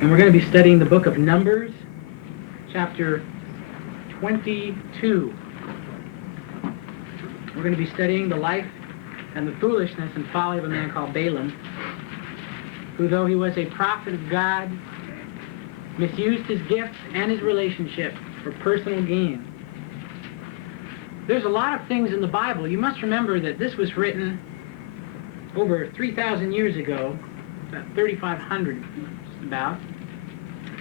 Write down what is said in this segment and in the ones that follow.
And we're going to be studying the book of Numbers, chapter 22. We're going to be studying the life and the foolishness and folly of a man called Balaam, who, though he was a prophet of God, misused his gifts and his relationship for personal gain. There's a lot of things in the Bible. You must remember that this was written over 3,000 years ago, about 3,500 about,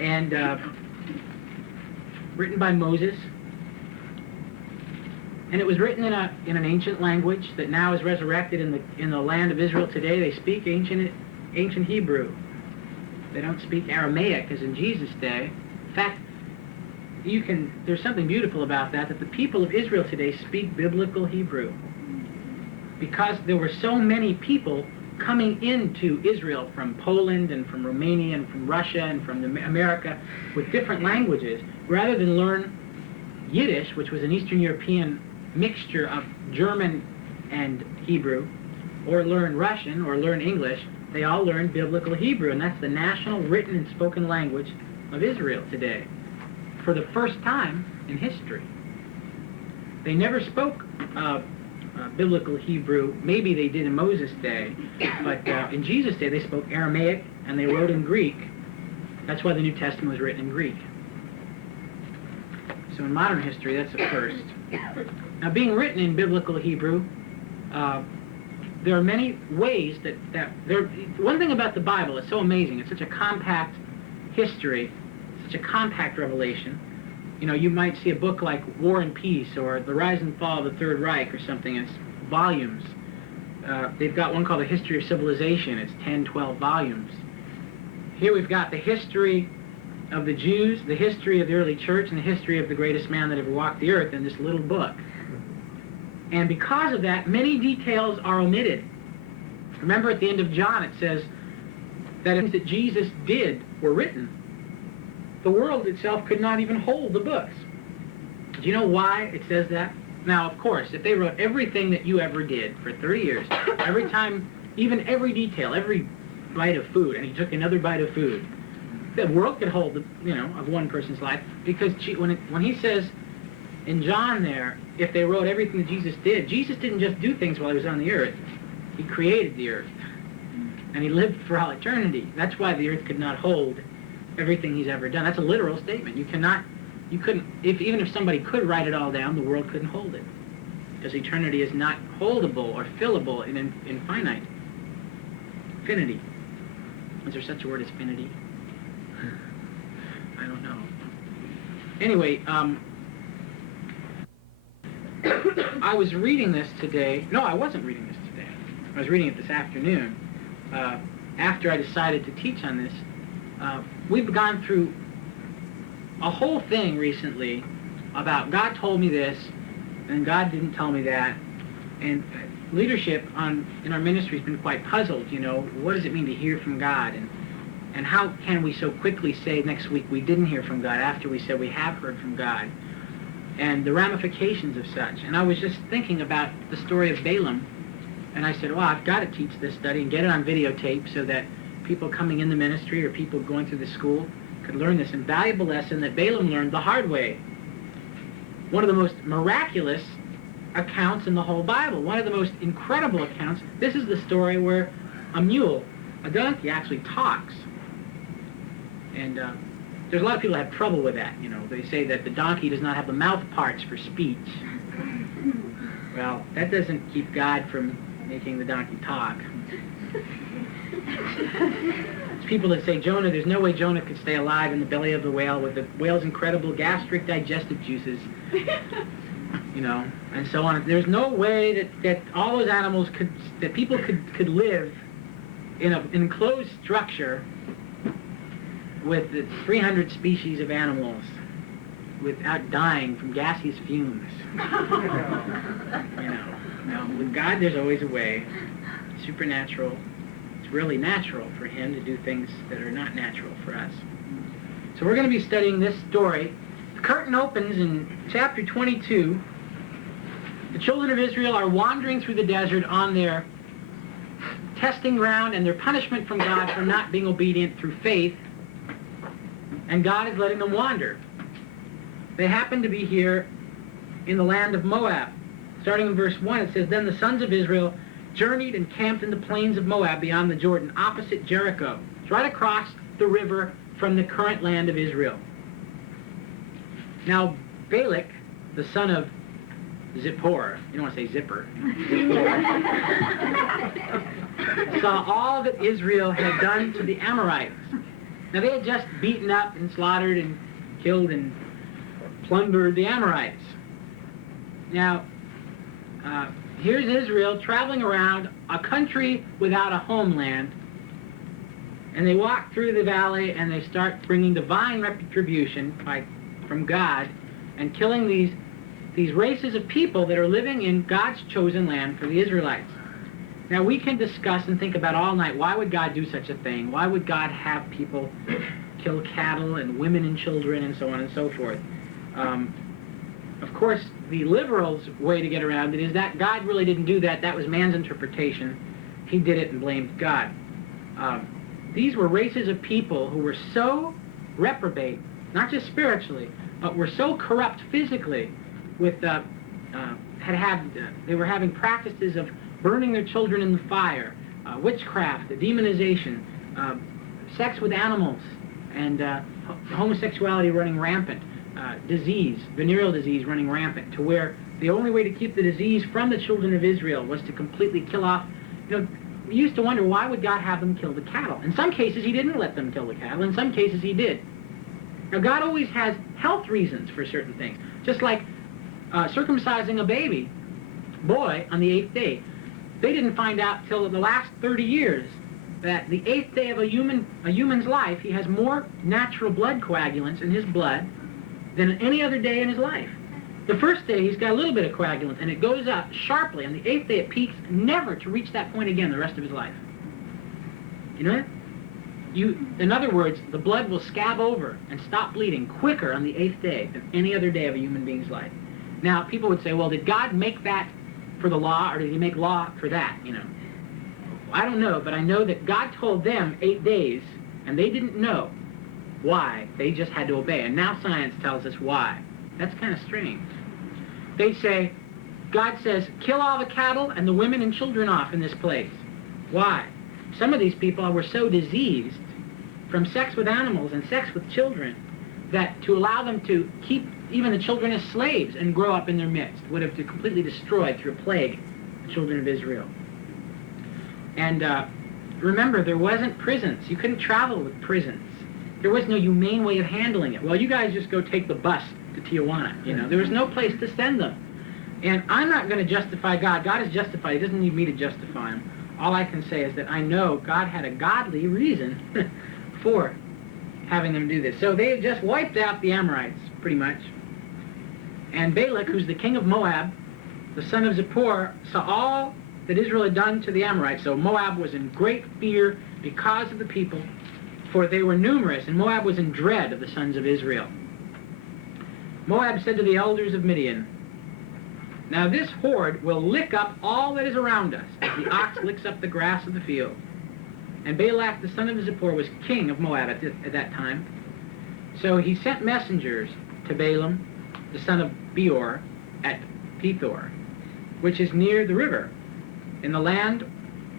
and written by Moses. And it was written in an ancient language that now is resurrected in the land of Israel today. They speak ancient Hebrew. They don't speak Aramaic as in Jesus' day. In fact, there's something beautiful about that the people of Israel today speak biblical Hebrew, because there were so many people coming into Israel from Poland and from Romania and from Russia and from America with different languages. Rather than learn Yiddish, which was an Eastern European mixture of German and Hebrew, or learn Russian or learn English, they all learned biblical Hebrew, and that's the national written and spoken language of Israel today, for the first time in history. They never spoke biblical Hebrew. Maybe they did in Moses' day, but in Jesus' day they spoke Aramaic and they wrote in Greek. That's why the New Testament was written in Greek. So in modern history, that's a first. Now, being written in biblical Hebrew, there are many ways one thing about the Bible is so amazing. It's such a compact history, such a compact revelation. You know, you might see a book like War and Peace or The Rise and Fall of the Third Reich or something. It's volumes. They've got one called The History of Civilization. It's 10, 12 volumes. Here we've got the history of the Jews, the history of the early church, and the history of the greatest man that ever walked the earth in this little book. And because of that, many details are omitted. Remember at the end of John it says that things that Jesus did were written. The world itself could not even hold the books. Do you know why it says that? Now, of course, if they wrote everything that you ever did for 30 years, every time, even every detail, every bite of food, and he took another bite of food, the world could hold, of one person's life. Because when he says in John there, if they wrote everything that Jesus didn't just do things while he was on the earth. He created the earth, and he lived for all eternity. That's why the earth could not hold everything he's ever done. That's a literal statement. Even if somebody could write it all down, the world couldn't hold it, because eternity is not holdable or fillable in infinite. Infinity. Is there such a word as finity? I don't know. Anyway, I was reading this today. No, I wasn't reading this today. I was reading it this afternoon. After I decided to teach on this, we've gone through a whole thing recently about God told me this, and God didn't tell me that. And leadership in our ministry has been quite puzzled. What does it mean to hear from God? And how can we so quickly say next week we didn't hear from God after we said we have heard from God? And the ramifications of such. And I was just thinking about the story of Balaam, and I said, well, I've got to teach this study and get it on videotape so that people coming in the ministry or people going through the school could learn this invaluable lesson that Balaam learned the hard way. One of the most miraculous accounts in the whole Bible, one of the most incredible accounts. This is the story where a donkey actually talks. And there's a lot of people that have trouble with that. They say that the donkey does not have the mouth parts for speech. Well, that doesn't keep God from making the donkey talk. It's people that say, there's no way Jonah could stay alive in the belly of the whale with the whale's incredible gastric digestive juices, and so on. There's no way that all those animals that people could live in an enclosed structure with the 300 species of animals without dying from gaseous fumes. With God there's always a way. Supernatural. It's really natural for him to do things that are not natural for us. So we're going to be studying this story. The curtain opens in chapter 22. The children of Israel are wandering through the desert on their testing ground and their punishment from God for not being obedient through faith and God is letting them wander. They happen to be here in the land of Moab. Starting in verse 1, it says, "Then the sons of Israel journeyed and camped in the plains of Moab beyond the Jordan, opposite Jericho." It's right across the river from the current land of Israel. Now, Balak, the son of Zippor, you don't want to say Zipper, saw all that Israel had done to the Amorites. Now, they had just beaten up and slaughtered and killed and plundered the Amorites. Now, here's Israel traveling around a country without a homeland, and they walk through the valley and they start bringing divine retribution from God and killing these races of people that are living in God's chosen land for the Israelites. Now, we can discuss and think about all night, why would God do such a thing? Why would God have people kill cattle and women and children and so on and so forth? Of course, the liberals' way to get around it is that God really didn't do that. That was man's interpretation. He did it and blamed God. These were races of people who were so reprobate, not just spiritually, but were so corrupt physically. They were having practices of burning their children in the fire, witchcraft, demonization, sex with animals, and homosexuality running rampant. Disease, venereal disease running rampant, to where the only way to keep the disease from the children of Israel was to completely kill off. We used to wonder, why would God have them kill the cattle? In some cases, he didn't let them kill the cattle. In some cases, he did. Now, God always has health reasons for certain things. Just like circumcising a baby boy on the 8th day. They didn't find out till the last 30 years that the 8th day of a human's life, he has more natural blood coagulants in his blood than any other day in his life. The first day, he's got a little bit of coagulants, and it goes up sharply. On the 8th day, it peaks, never to reach that point again the rest of his life. You know that? In other words, the blood will scab over and stop bleeding quicker on the 8th day than any other day of a human being's life. Now, people would say, well, did God make that for the law, or did he make law for that, I don't know, but I know that God told them 8 days, and they didn't know why. They just had to obey. And now science tells us why. That's kind of strange. They say, God says, kill all the cattle and the women and children off in this place. Why? Some of these people were so diseased from sex with animals and sex with children that to allow them to keep even the children as slaves and grow up in their midst would have completely destroyed through a plague the children of Israel. And remember, there wasn't prisons. You couldn't travel with prisons. There was no humane way of handling it. Well, you guys just go take the bus to Tijuana. There was no place to send them. And I'm not going to justify God. God is justified. He doesn't need me to justify him. All I can say is that I know God had a godly reason for having them do this. So they had just wiped out the Amorites, pretty much. And Balak, who's the king of Moab, the son of Zippor, saw all that Israel had done to the Amorites. So Moab was in great fear because of the people, for they were numerous, and Moab was in dread of the sons of Israel. Moab said to the elders of Midian, "Now this horde will lick up all that is around us, as the ox licks up the grass of the field." And Balak, the son of Zippor, was king of Moab at that time. So he sent messengers to Balaam, the son of Beor, at Pethor, which is near the river, in the land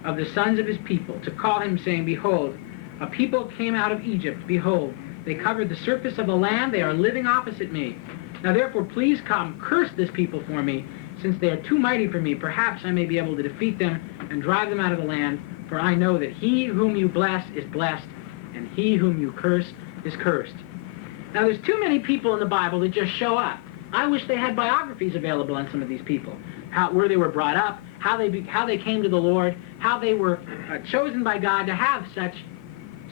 of the sons of his people, to call him, saying, "Behold, a people came out of Egypt. Behold, they covered the surface of the land. They are living opposite me. Now therefore, please come, curse this people for me, since they are too mighty for me. Perhaps I may be able to defeat them and drive them out of the land. For I know that he whom you bless is blessed, and he whom you curse is cursed." Now there's too many people in the Bible that just show up. I wish they had biographies available on some of these people. Where they were brought up, how they came to the Lord, how they were chosen by God to have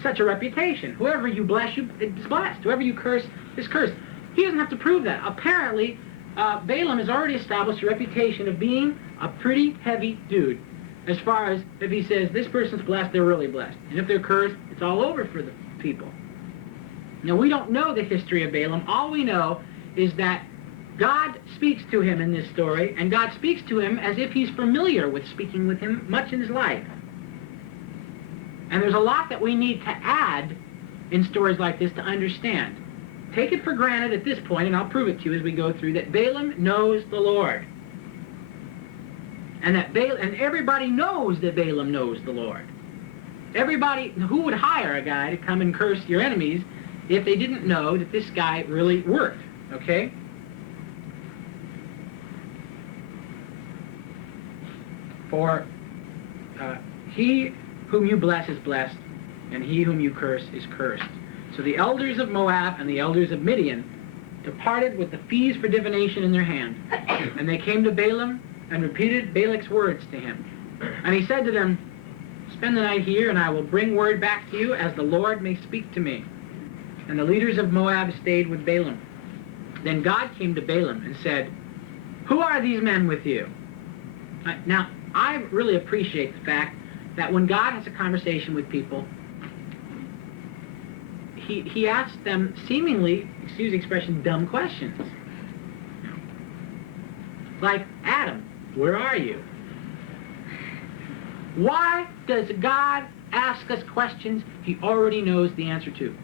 such a reputation. Whoever you bless, is blessed. Whoever you curse is cursed. He doesn't have to prove that. Apparently, Balaam has already established a reputation of being a pretty heavy dude. As far as if he says, this person's blessed, they're really blessed. And if they're cursed, it's all over for the people. Now, we don't know the history of Balaam. All we know is that God speaks to him in this story, and God speaks to him as if he's familiar with speaking with him much in his life. And there's a lot that we need to add in stories like this to understand. Take it for granted at this point, and I'll prove it to you as we go through, that Balaam knows the Lord. And everybody knows that Balaam knows the Lord. Everybody, who would hire a guy to come and curse your enemies if they didn't know that this guy really worked, okay? For he whom you bless is blessed, and he whom you curse is cursed. So the elders of Moab and the elders of Midian departed with the fees for divination in their hand. And they came to Balaam and repeated Balak's words to him. And he said to them, spend the night here, and I will bring word back to you as the Lord may speak to me. And the leaders of Moab stayed with Balaam. Then God came to Balaam and said, who are these men with you? Now, I really appreciate the fact that when God has a conversation with people, he asks them seemingly, excuse the expression, dumb questions. Like, Adam, where are you? Why does God ask us questions he already knows the answer to?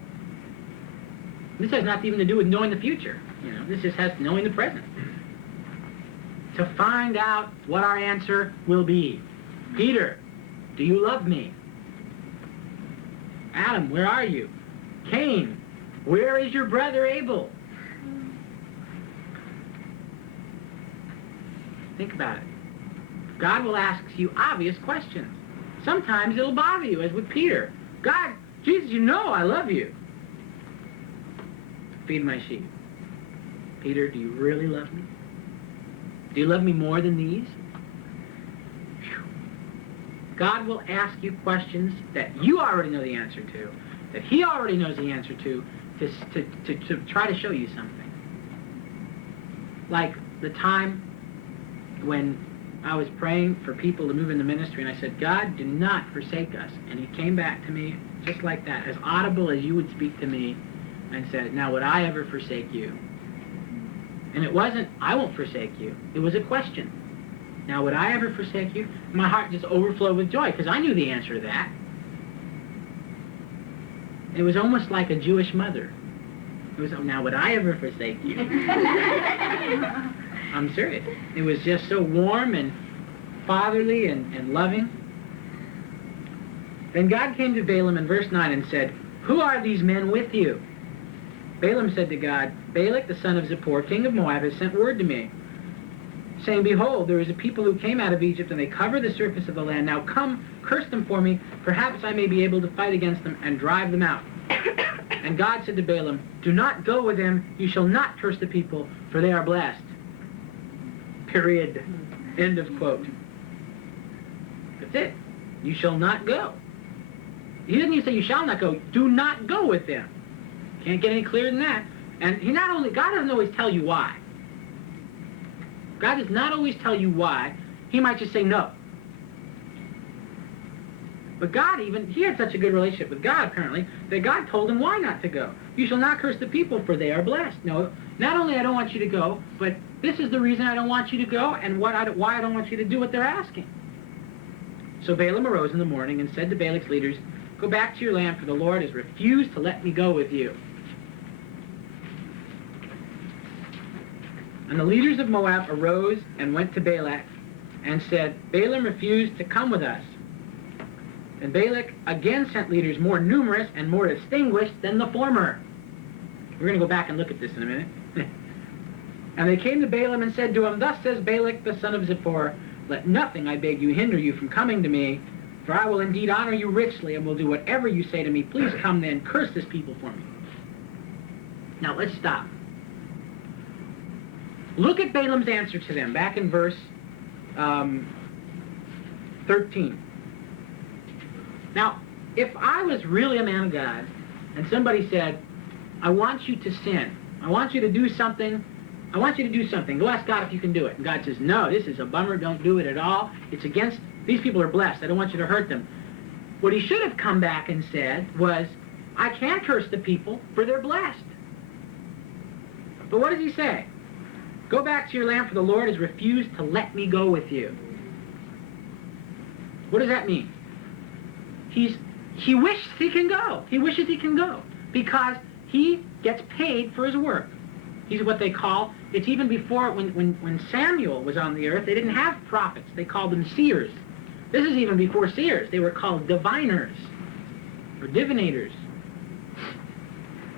This has nothing even to do with knowing the future. This just has knowing the present. To find out what our answer will be. Peter, do you love me? Adam, where are you? Cain, where is your brother Abel? Think about it. God will ask you obvious questions. Sometimes it'll bother you, as with Peter. God, Jesus, you know I love you. Feed my sheep. Peter, do you really love me? Do you love me more than these? God will ask you questions that you already know the answer to, that he already knows the answer to try to show you something. Like the time when I was praying for people to move into ministry, and I said, God, do not forsake us. And he came back to me just like that, as audible as you would speak to me, and said, now would I ever forsake you? And it wasn't, I won't forsake you. It was a question. Now would I ever forsake you? My heart just overflowed with joy, because I knew the answer to that. It was almost like a Jewish mother. It was, now would I ever forsake you? I'm serious. It was just so warm and fatherly and loving. Then God came to Balaam in verse 9 and said, who are these men with you? Balaam said to God, Balak, the son of Zippor, king of Moab, has sent word to me, saying, behold, there is a people who came out of Egypt, and they cover the surface of the land. Now come, curse them for me. Perhaps I may be able to fight against them and drive them out. And God said to Balaam, do not go with them. You shall not curse the people, for they are blessed. Period. End of quote. That's it. You shall not go. He doesn't even say you shall not go. Do not go with them. Can't get any clearer than that. And God doesn't always tell you why. God does not always tell you why. He might just say no. But God he had such a good relationship with God, apparently, that God told him why not to go. You shall not curse the people, for they are blessed. No, not only I don't want you to go, but this is the reason I don't want you to go, and why I don't want you to do what they're asking. So Balaam arose in the morning and said to Balak's leaders, go back to your land, for the Lord has refused to let me go with you. And the leaders of Moab arose and went to Balak and said, Balaam refused to come with us. And Balak again sent leaders more numerous and more distinguished than the former. We're going to go back and look at this in a minute. And they came to Balaam and said to him, thus says Balak the son of Zippor, let nothing, I beg you, hinder you from coming to me, for I will indeed honor you richly and will do whatever you say to me. Please come then, curse this people for me. Now let's stop. Look at Balaam's answer to them, back in verse 13. Now, if I was really a man of God, and somebody said, I want you to sin, I want you to do something, go ask God if you can do it. And God says, no, this is a bummer, don't do it at all. It's against, these people are blessed, I don't want you to hurt them. What he should have come back and said was, I can't curse the people, for they're blessed. But what does he say? Go back to your land, for the Lord has refused to let me go with you. What does that mean? He's he wishes he can go. He wishes he can go because he gets paid for his work. He's what they call, it's even before, when Samuel was on the earth, they didn't have prophets. They called them seers. This is even before seers. They were called diviners or divinators.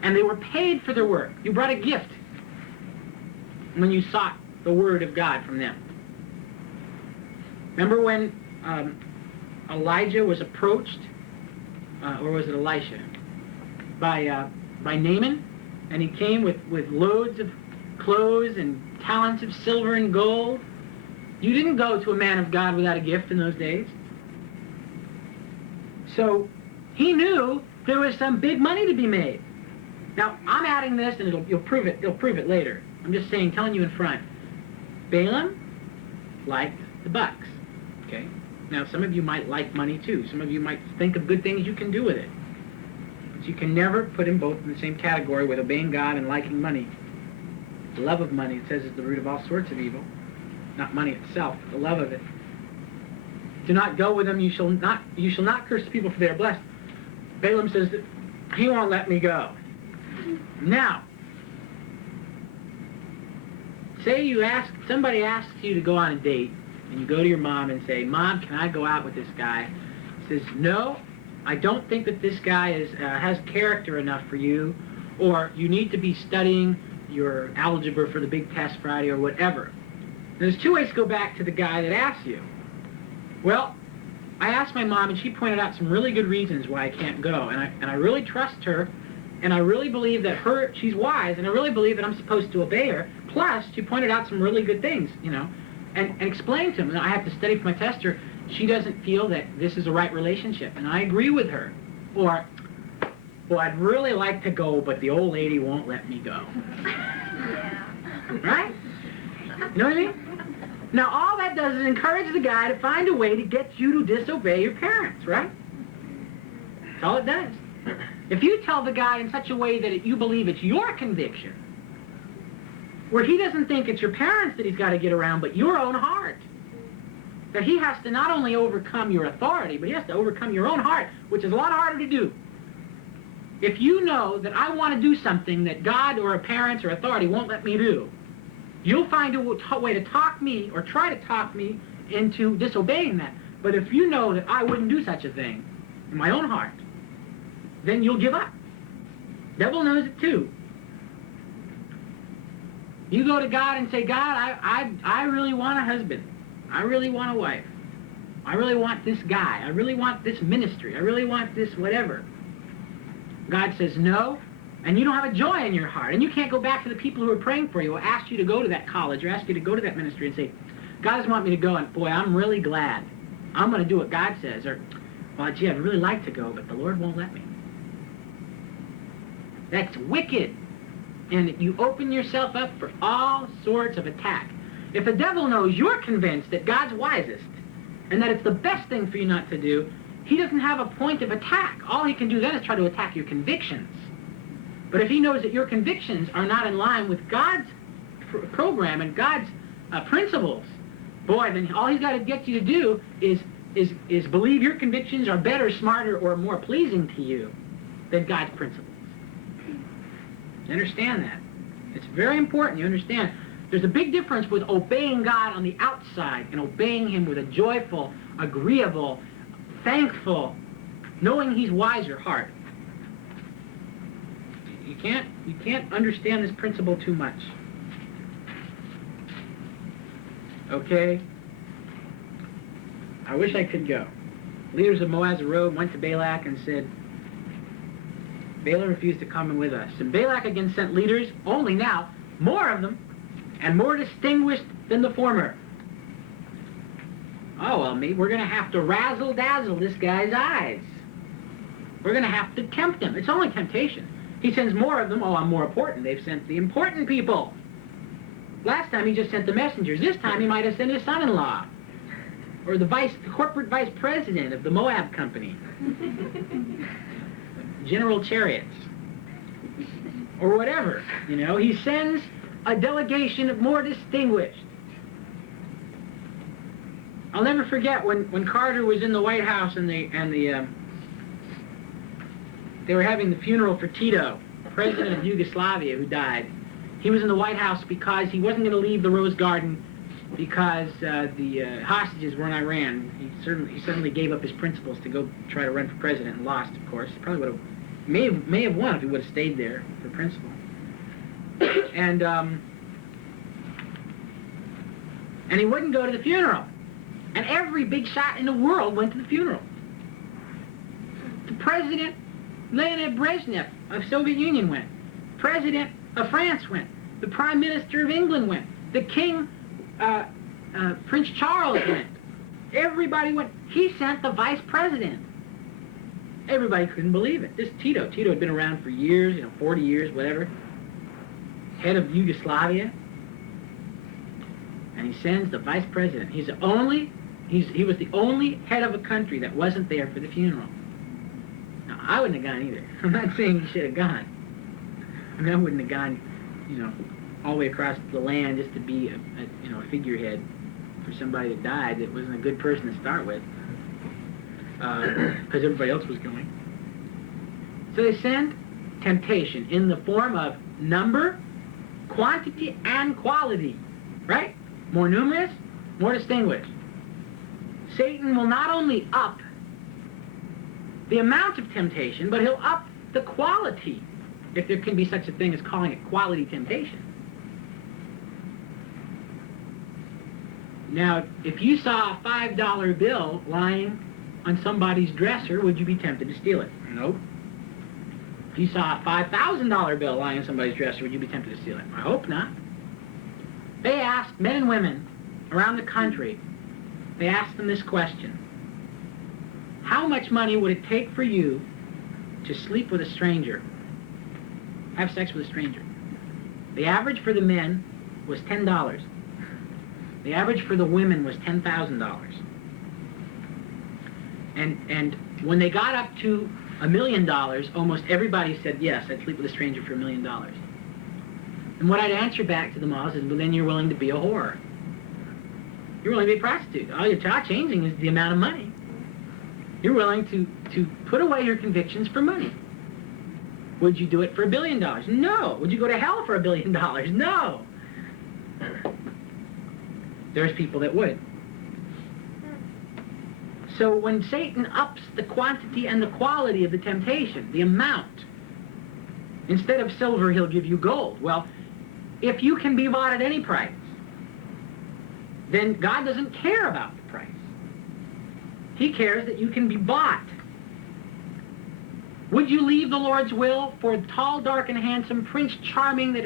And they were paid for their work. You brought a gift when you sought the word of God from them. Remember when Elijah was approached, or was it Elisha, by Naaman, and he came with loads of clothes and talents of silver and gold? You didn't go to a man of God without a gift in those days. So he knew there was some big money to be made. Now I'm adding this, and you'll prove it later. I'm just saying, telling you in front. Balaam liked the bucks. Okay. Now some of you might like money too. Some of you might think of good things you can do with it. But you can never put them both in the same category with obeying God and liking money. The love of money, it says, is the root of all sorts of evil. Not money itself, but the love of it. Do not go with them. You shall not curse the people, for they are blessed. Balaam says that he won't let me go. Now, say somebody asks you to go on a date, and you go to your mom and say, Mom, can I go out with this guy? She says, no, I don't think that this guy has character enough for you, or you need to be studying your algebra for the big test Friday or whatever. There's two ways to go back to the guy that asked you. Well, I asked my mom, and she pointed out some really good reasons why I can't go, and I really trust her, and I really believe that she's wise, and I really believe that I'm supposed to obey her. Plus, she pointed out some really good things, and explained to him. Now, I have to study for my tester. She doesn't feel that this is the right relationship, and I agree with her. Or, well, I'd really like to go, but the old lady won't let me go. Right? You know what I mean? Now, all that does is encourage the guy to find a way to get you to disobey your parents, right? That's all it does. If you tell the guy in such a way that you believe it's your conviction, where he doesn't think it's your parents that he's got to get around, but your own heart, that he has to not only overcome your authority, but he has to overcome your own heart, which is a lot harder to do. If you know that I want to do something that God or a parents or authority won't let me do, you'll find a way to talk me or try to talk me into disobeying that. But if you know that I wouldn't do such a thing in my own heart, then you'll give up. Devil knows it too. You go to God and say, God, I really want a husband. I really want a wife. I really want this guy. I really want this ministry. I really want this whatever. God says no, and you don't have a joy in your heart. And you can't go back to the people who are praying for you or asked you to go to that college or asked you to go to that ministry and say, God doesn't want me to go, and boy, I'm really glad. I'm going to do what God says. Or, well, gee, I'd really like to go, but the Lord won't let me. That's wicked. And you open yourself up for all sorts of attack. If the devil knows you're convinced that God's wisest and that it's the best thing for you not to do, he doesn't have a point of attack. All he can do then is try to attack your convictions. But if he knows that your convictions are not in line with God's program and God's principles, boy, then all he's got to get you to do is believe your convictions are better, smarter, or more pleasing to you than God's principles. You understand that? It's very important you understand. There's a big difference with obeying God on the outside and obeying him with a joyful, agreeable, thankful, knowing he's wiser heart. You can't understand this principle too much. Okay? I wish I could go. Leaders of Moab Road went to Balak and said, Balaam refused to come in with us. And Balak again sent leaders, only now, more of them, and more distinguished than the former. Oh, well, we're going to have to razzle-dazzle this guy's eyes. We're going to have to tempt him. It's only temptation. He sends more of them. Oh, I'm more important. They've sent the important people. Last time he just sent the messengers. This time he might have sent his son-in-law. Or the corporate vice president of the Moab company. General Chariots. Or whatever. He sends a delegation of more distinguished. I'll never forget when Carter was in the White House and the they were having the funeral for Tito, president of Yugoslavia, who died. He was in the White House because he wasn't going to leave the Rose Garden because the hostages were in Iran. He suddenly gave up his principles to go try to run for president and lost, of course. He probably would have, may have won if he would have stayed there for principle. And he wouldn't go to the funeral. And every big shot in the world went to the funeral. The president, Leonid Brezhnev of Soviet Union went. President of France went. The Prime Minister of England went. The King, Prince Charles went. Everybody went. He sent the Vice President. Everybody couldn't believe it. This Tito had been around for years, 40 years, whatever. Head of Yugoslavia. And he sends the Vice President. He was the only head of a country that wasn't there for the funeral. Now, I wouldn't have gone either. I'm not saying he should have gone. I mean, I wouldn't have gone, all the way across the land just to be a figurehead for somebody that died that wasn't a good person to start with, because everybody else was going. So they send temptation in the form of number, quantity, and quality, right? More numerous, more distinguished. Satan will not only up the amount of temptation, but he'll up the quality, if there can be such a thing as calling it quality temptation. Now, if you saw a $5 bill lying on somebody's dresser, would you be tempted to steal it? Nope. If you saw a $5,000 bill lying on somebody's dresser, would you be tempted to steal it? I hope not. They asked men and women around the country, they asked them this question: how much money would it take for you to sleep with a stranger, have sex with a stranger? The average for the men was $10. The average for the women was $10,000. And when they got up to $1 million, almost everybody said, yes, I'd sleep with a stranger for $1 million. And what I'd answer back to them all is, well, then you're willing to be a whore. You're willing to be a prostitute. All you're changing is the amount of money. You're willing to put away your convictions for money. Would you do it for $1 billion? No. Would you go to hell for $1 billion? No. There's people that would. So when Satan ups the quantity and the quality of the temptation, the amount, instead of silver, he'll give you gold. Well, if you can be bought at any price, then God doesn't care about the price. He cares that you can be bought. Would you leave the Lord's will for a tall, dark, and handsome Prince Charming that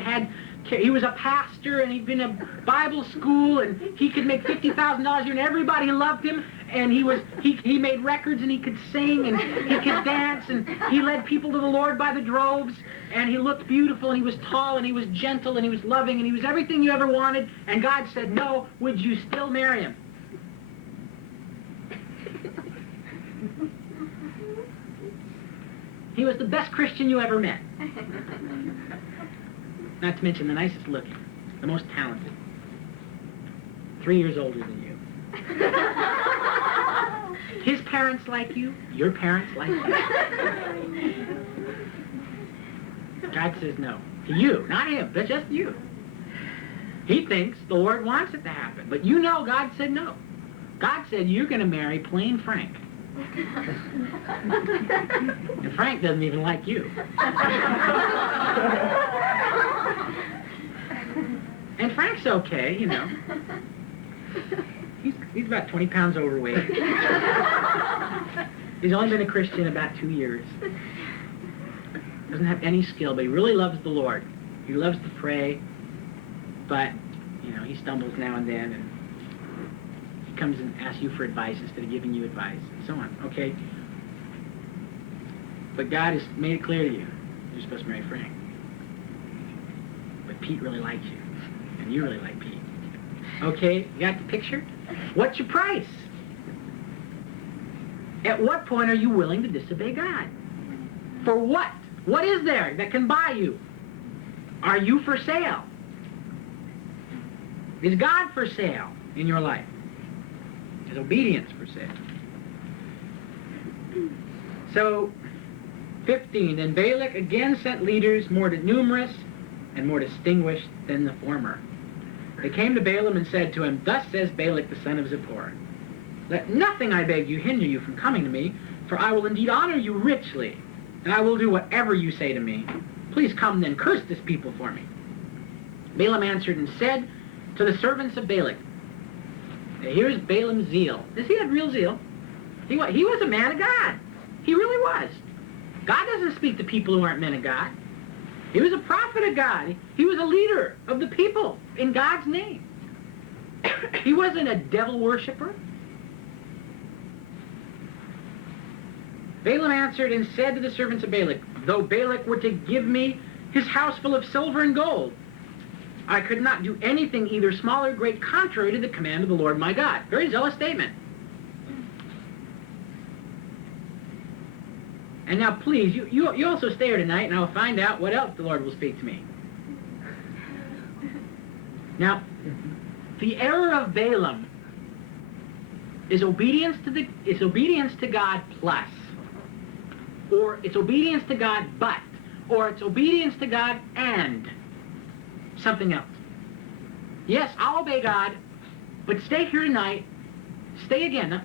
he was a pastor and he'd been in Bible school and he could make $50,000 a year and everybody loved him, and he made records and he could sing and he could dance and he led people to the Lord by the droves, and he looked beautiful and he was tall and he was gentle and he was loving and he was everything you ever wanted, and God said no? Would you still marry him? He was the best Christian you ever met. Not to mention the nicest looking, the most talented. 3 years older than you. His parents like you, your parents like you. God says no. To you, not him, but just you. He thinks the Lord wants it to happen, but God said no. God said you're going to marry plain Frank. And Frank doesn't even like you. And Frank's okay, He's about 20 pounds overweight. He's only been a Christian about 2 years. Doesn't have any skill, but he really loves the Lord. He loves to pray, but, he stumbles now and then, and he comes and asks you for advice instead of giving you advice, and so on, okay? But God has made it clear to you, you're supposed to marry Frank. But Pete really likes you, and you really like Pete. Okay, you got the picture? What's your price? At what point are you willing to disobey God? For what? What is there that can buy you? Are you for sale? Is God for sale in your life? Is obedience for sale? So, 15. Then Balak again sent leaders more numerous and more distinguished than the former. They came to Balaam and said to him, Thus says Balak the son of Zippor, Let nothing, I beg you, hinder you from coming to me, for I will indeed honor you richly, and I will do whatever you say to me. Please come then, curse this people for me. Balaam answered and said to the servants of Balak, Here's Balaam's zeal. He had real zeal. He was a man of God. He really was. God doesn't speak to people who aren't men of God. He was a prophet of God. He was a leader of the people in God's name. He wasn't a devil worshiper. Balaam answered and said to the servants of Balak, Though Balak were to give me his house full of silver and gold, I could not do anything either small or great contrary to the command of the Lord my God. Very zealous statement. And now please, you also stay here tonight, and I will find out what else the Lord will speak to me. Now, the error of Balaam is obedience to God plus, or it's obedience to God but, or it's obedience to God and something else. Yes, I'll obey God, but stay here tonight. Stay again.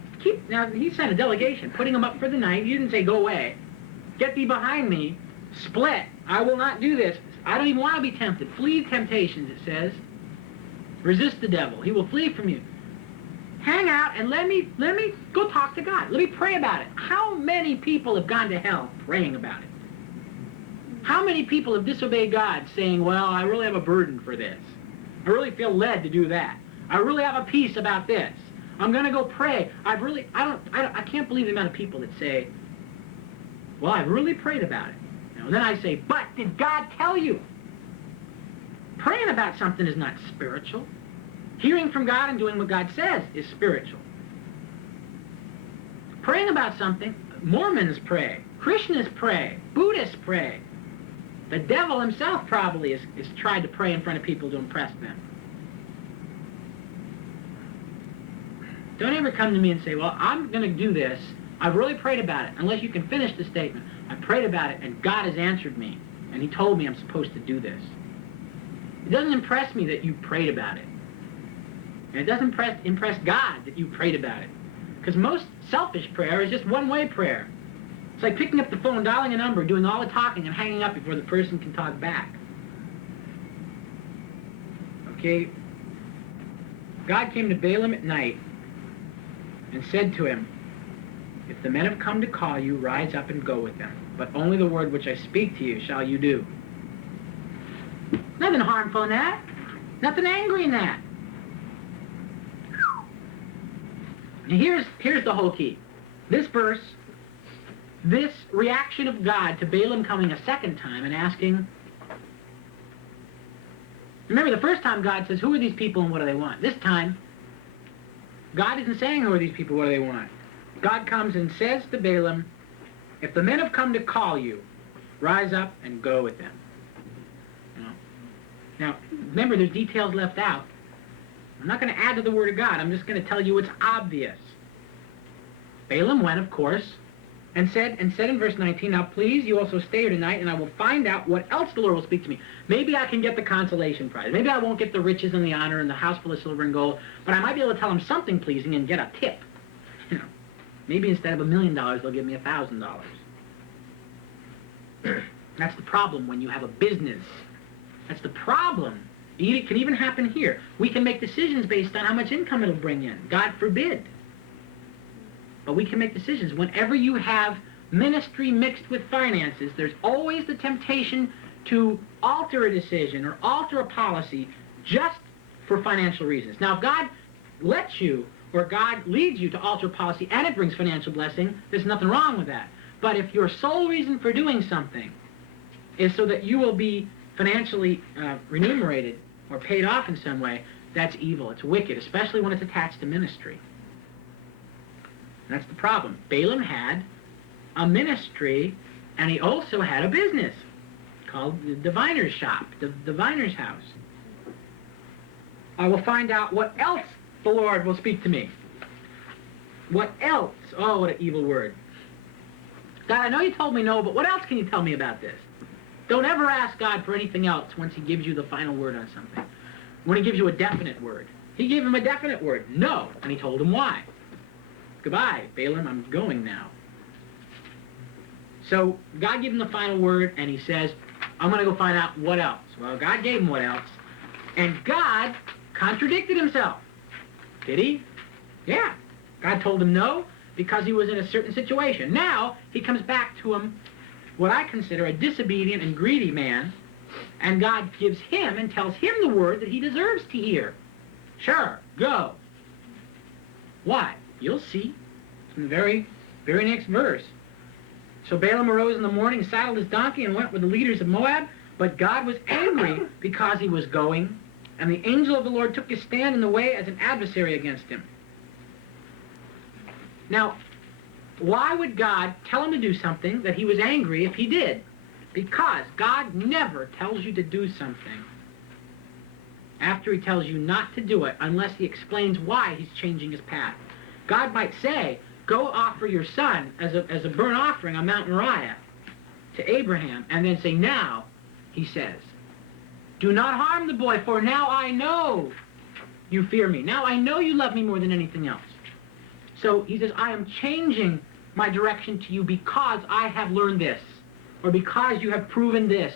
Now he sent a delegation, putting them up for the night. He didn't say go away. Get thee behind me. Split. I will not do this. I don't even want to be tempted. Flee temptations, it says. Resist the devil. He will flee from you. Hang out and let me go talk to God. Let me pray about it. How many people have gone to hell praying about it? How many people have disobeyed God saying, well, I really have a burden for this. I really feel led to do that. I really have a peace about this. I'm going to go pray. I can't believe the amount of people that say, well, I've really prayed about it. And then I say, but did God tell you? Praying about something is not spiritual. Hearing from God and doing what God says is spiritual. Praying about something, Mormons pray, Christians pray, Buddhists pray. The devil himself probably is tried to pray in front of people to impress them. Don't ever come to me and say, well, I'm going to do this. I've really prayed about it. Unless you can finish the statement. I prayed about it and God has answered me. And he told me I'm supposed to do this. It doesn't impress me that you prayed about it. And it doesn't impress God that you prayed about it. Because most selfish prayer is just one-way prayer. It's like picking up the phone, dialing a number, doing all the talking, and hanging up before the person can talk back. Okay? God came to Balaam at night and said to him, If the men have come to call you, rise up and go with them. But only the word which I speak to you shall you do. Nothing harmful in that. Nothing angry in that. Now here's the whole key. This verse, this reaction of God to Balaam coming a second time and asking, remember the first time God says, who are these people and what do they want? This time, God isn't saying who are these people, what do they want? God comes and says to Balaam, if the men have come to call you, rise up and go with them. Now, remember there's details left out. I'm not going to add to the Word of God. I'm just going to tell you it's obvious. Balaam went, of course, and said in verse 19, now please, you also stay here tonight, and I will find out what else the Lord will speak to me. Maybe I can get the consolation prize. Maybe I won't get the riches and the honor and the house full of silver and gold, but I might be able to tell him something pleasing and get a tip. You know, maybe instead of $1 million, they'll give me $1,000. That's the problem when you have a business. That's the problem. It can even happen here. We can make decisions based on how much income it'll bring in. God forbid. But we can make decisions. Whenever you have ministry mixed with finances, there's always the temptation to alter a decision or alter a policy just for financial reasons. Now, if God lets you or God leads you to alter policy and it brings financial blessing, there's nothing wrong with that. But if your sole reason for doing something is so that you will be financially remunerated or paid off in some way, that's evil. It's wicked, especially when it's attached to ministry. And that's the problem. Balaam had a ministry, and he also had a business called the diviner's shop, the diviner's house. I will find out what else the Lord will speak to me. What else? Oh, what an evil word. God, I know you told me no, but what else can you tell me about this? Don't ever ask God for anything else once he gives you the final word on something. When he gives you a definite word. He gave him a definite word, no, and he told him why. Goodbye, Balaam, I'm going now. So God gave him the final word, and he says, I'm going to go find out what else. Well, God gave him what else, and God contradicted himself. Did he? Yeah. God told him no because he was in a certain situation. Now, he comes back to him, what I consider a disobedient and greedy man, and God gives him and tells him the word that he deserves to hear. Sure, go. Why? You'll see in the very next verse. So Balaam arose in the morning, saddled his donkey, and went with the leaders of Moab. But God was angry because he was going, and the angel of the Lord took his stand in the way as an adversary against him. Now, why would God tell him to do something that he was angry if he did? Because God never tells you to do something after he tells you not to do it unless he explains why he's changing his path. God might say, go offer your son as a burnt offering on Mount Moriah to Abraham, and then say, now, he says, do not harm the boy, for now I know you fear me. Now I know you love me more than anything else. So he says, I am changing my direction to you because I have learned this, or because you have proven this.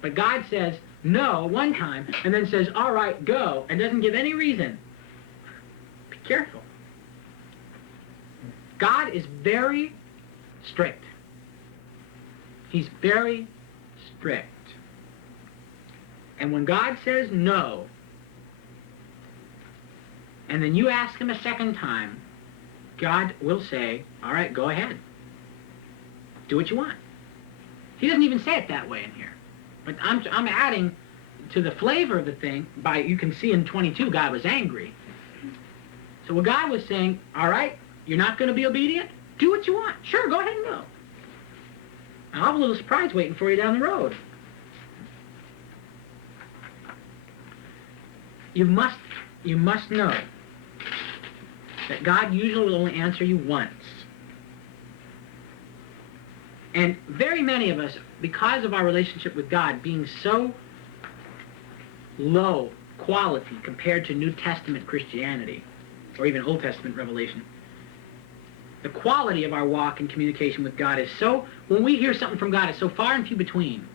But God says no one time, and then says, all right, go, and doesn't give any reason. Be careful. God is very strict. He's very strict. And when God says no, and then you ask him a second time, God will say, all right, go ahead. Do what you want. He doesn't even say it that way in here. But I'm adding to the flavor of the thing by, you can see in 22, God was angry. So what God was saying, all right, you're not going to be obedient? Do what you want. Sure, go ahead and go. I'll have a little surprise waiting for you down the road. You must know that God usually will only answer you once. And very many of us, because of our relationship with God being so low quality compared to New Testament Christianity, or even Old Testament revelation, the quality of our walk and communication with God is so, when we hear something from God, it's so far and few between.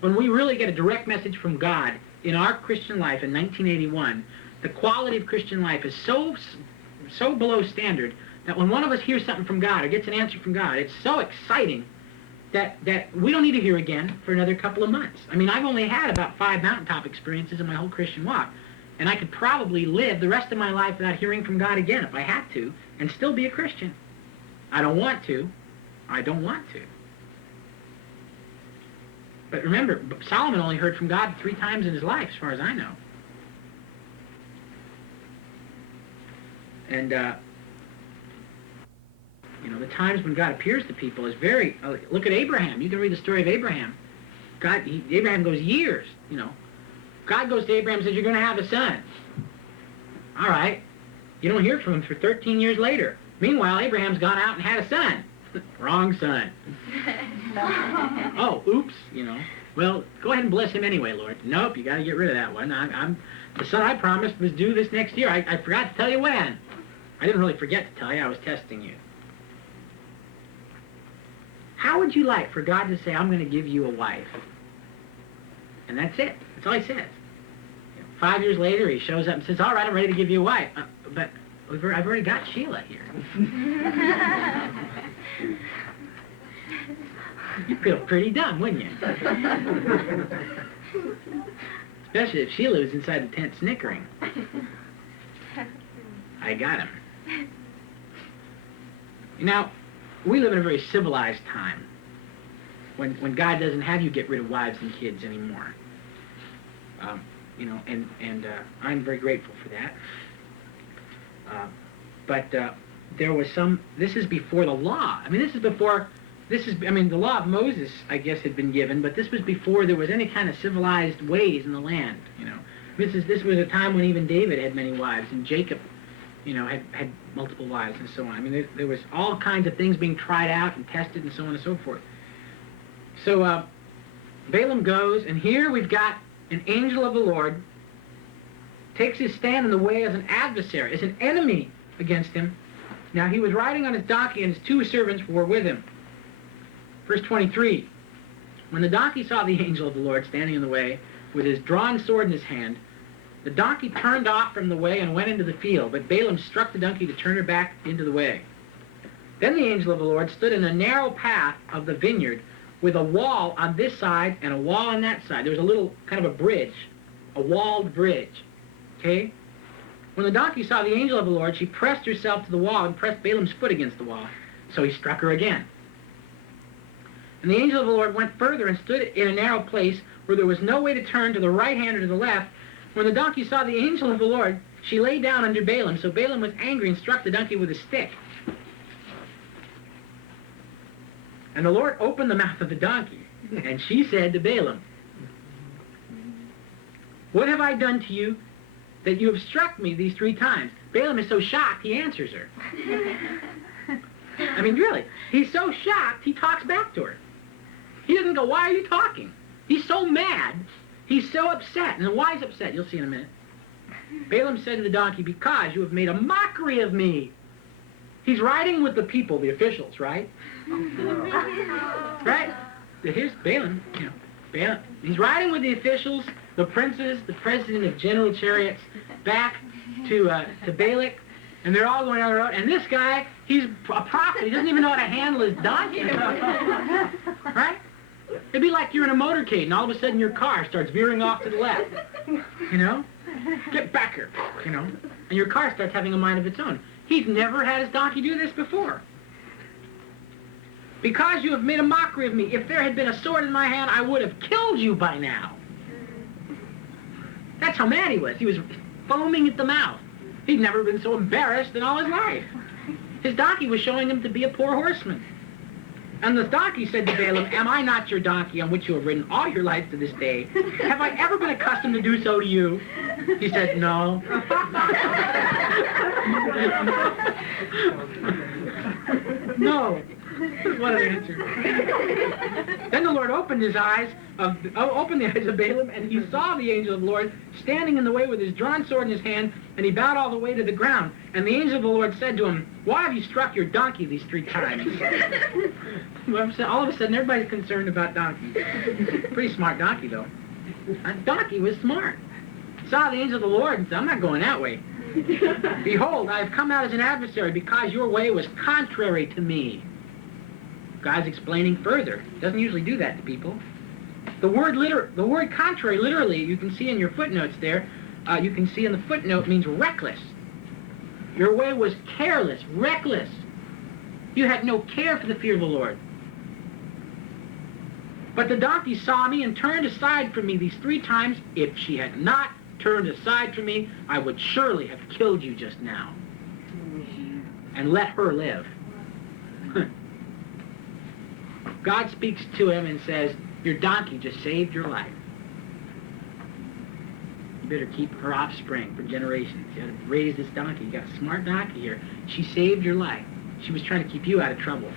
When we really get a direct message from God in our Christian life in 1981, the quality of Christian life is so below standard that when one of us hears something from God or gets an answer from God, it's so exciting that we don't need to hear again for another couple of months. I mean, I've only had about 5 mountaintop experiences in my whole Christian walk, and I could probably live the rest of my life without hearing from God again if I had to, and still be a Christian. I don't want to. I don't want to. But remember, Solomon only heard from God 3 times in his life, as far as I know. And, the times when God appears to people is very... look at Abraham. You can read the story of Abraham. Abraham goes years, God goes to Abraham and says, you're going to have a son. All right. You don't hear from him for 13 years later. Meanwhile, Abraham's gone out and had a son. Wrong son. Oh, oops, Well, go ahead and bless him anyway, Lord. Nope, you got to get rid of that one. The son I promised was due this next year. I forgot to tell you when. I didn't really forget to tell you. I was testing you. How would you like for God to say, I'm going to give you a wife? And that's it. That's all he says. 5 years later, he shows up and says, all right, I'm ready to give you a wife. But I've already got Sheila here. You'd feel pretty dumb, wouldn't you? Especially if Sheila was inside the tent snickering. I got him. Now, we live in a very civilized time when God doesn't have you get rid of wives and kids anymore. And I'm very grateful for that. But there was this is before the law. The law of Moses, I guess, had been given, but this was before there was any kind of civilized ways in the land, This was a time when even David had many wives, and Jacob, had multiple wives and so on. I mean, there was all kinds of things being tried out and tested and so on and so forth. So Balaam goes, and here we've got an angel of the Lord takes his stand in the way as an adversary, as an enemy against him. Now he was riding on his donkey, and his 2 servants were with him. Verse 23, when the donkey saw the angel of the Lord standing in the way with his drawn sword in his hand, the donkey turned off from the way and went into the field, but Balaam struck the donkey to turn her back into the way. Then the angel of the Lord stood in a narrow path of the vineyard with a wall on this side and a wall on that side. There was a little kind of a bridge, a walled bridge. Okay? When the donkey saw the angel of the Lord, she pressed herself to the wall and pressed Balaam's foot against the wall. So he struck her again. And the angel of the Lord went further and stood in a narrow place where there was no way to turn to the right hand or to the left. When the donkey saw the angel of the Lord, she lay down under Balaam. So Balaam was angry and struck the donkey with a stick. And the Lord opened the mouth of the donkey, and she said to Balaam, "What have I done to you that you have struck me these 3 times?" Balaam is so shocked, he answers her. I mean, really, he's so shocked, he talks back to her. He doesn't go, "Why are you talking?" He's so mad, he's so upset. And why he's upset, you'll see in a minute. Balaam said to the donkey, "Because you have made a mockery of me." He's riding with the people, the officials, right? Right? Here's Balaam, Balaam. He's riding with the officials, the princes, the president of general chariots, back to Balak, and they're all going down the road. And this guy, he's a prophet. He doesn't even know how to handle his donkey. Right? It'd be like you're in a motorcade, and all of a sudden your car starts veering off to the left. Get back here, and your car starts having a mind of its own. He's never had his donkey do this before. "Because you have made a mockery of me. If there had been a sword in my hand, I would have killed you by now." That's how mad he was. He was foaming at the mouth. He'd never been so embarrassed in all his life. His donkey was showing him to be a poor horseman. And the donkey said to Balaam, "Am I not your donkey on which you have ridden all your life to this day? Have I ever been accustomed to do so to you?" He said, "No." No. What an answer. Then the Lord opened the eyes of Balaam, and he saw the angel of the Lord standing in the way with his drawn sword in his hand, and he bowed all the way to the ground. And the angel of the Lord said to him, "Why have you struck your donkey these 3 times?" All of a sudden, everybody's concerned about donkeys. Pretty smart donkey, though. A donkey was smart. Saw the angel of the Lord and said, "I'm not going that way. Behold, I have come out as an adversary because your way was contrary to me." God's explaining further. Doesn't usually do that to people. The word contrary, literally, you can see in your footnotes there, you can see in the footnote means reckless. Your way was careless, reckless. You had no care for the fear of the Lord. But the donkey saw me and turned aside from me these 3 times. If she had not turned aside from me, I would surely have killed you just now and let her live. God speaks to him and says, "Your donkey just saved your life. You better keep her offspring for generations. You got to raise this donkey. You got a smart donkey here. She saved your life. She was trying to keep you out of trouble."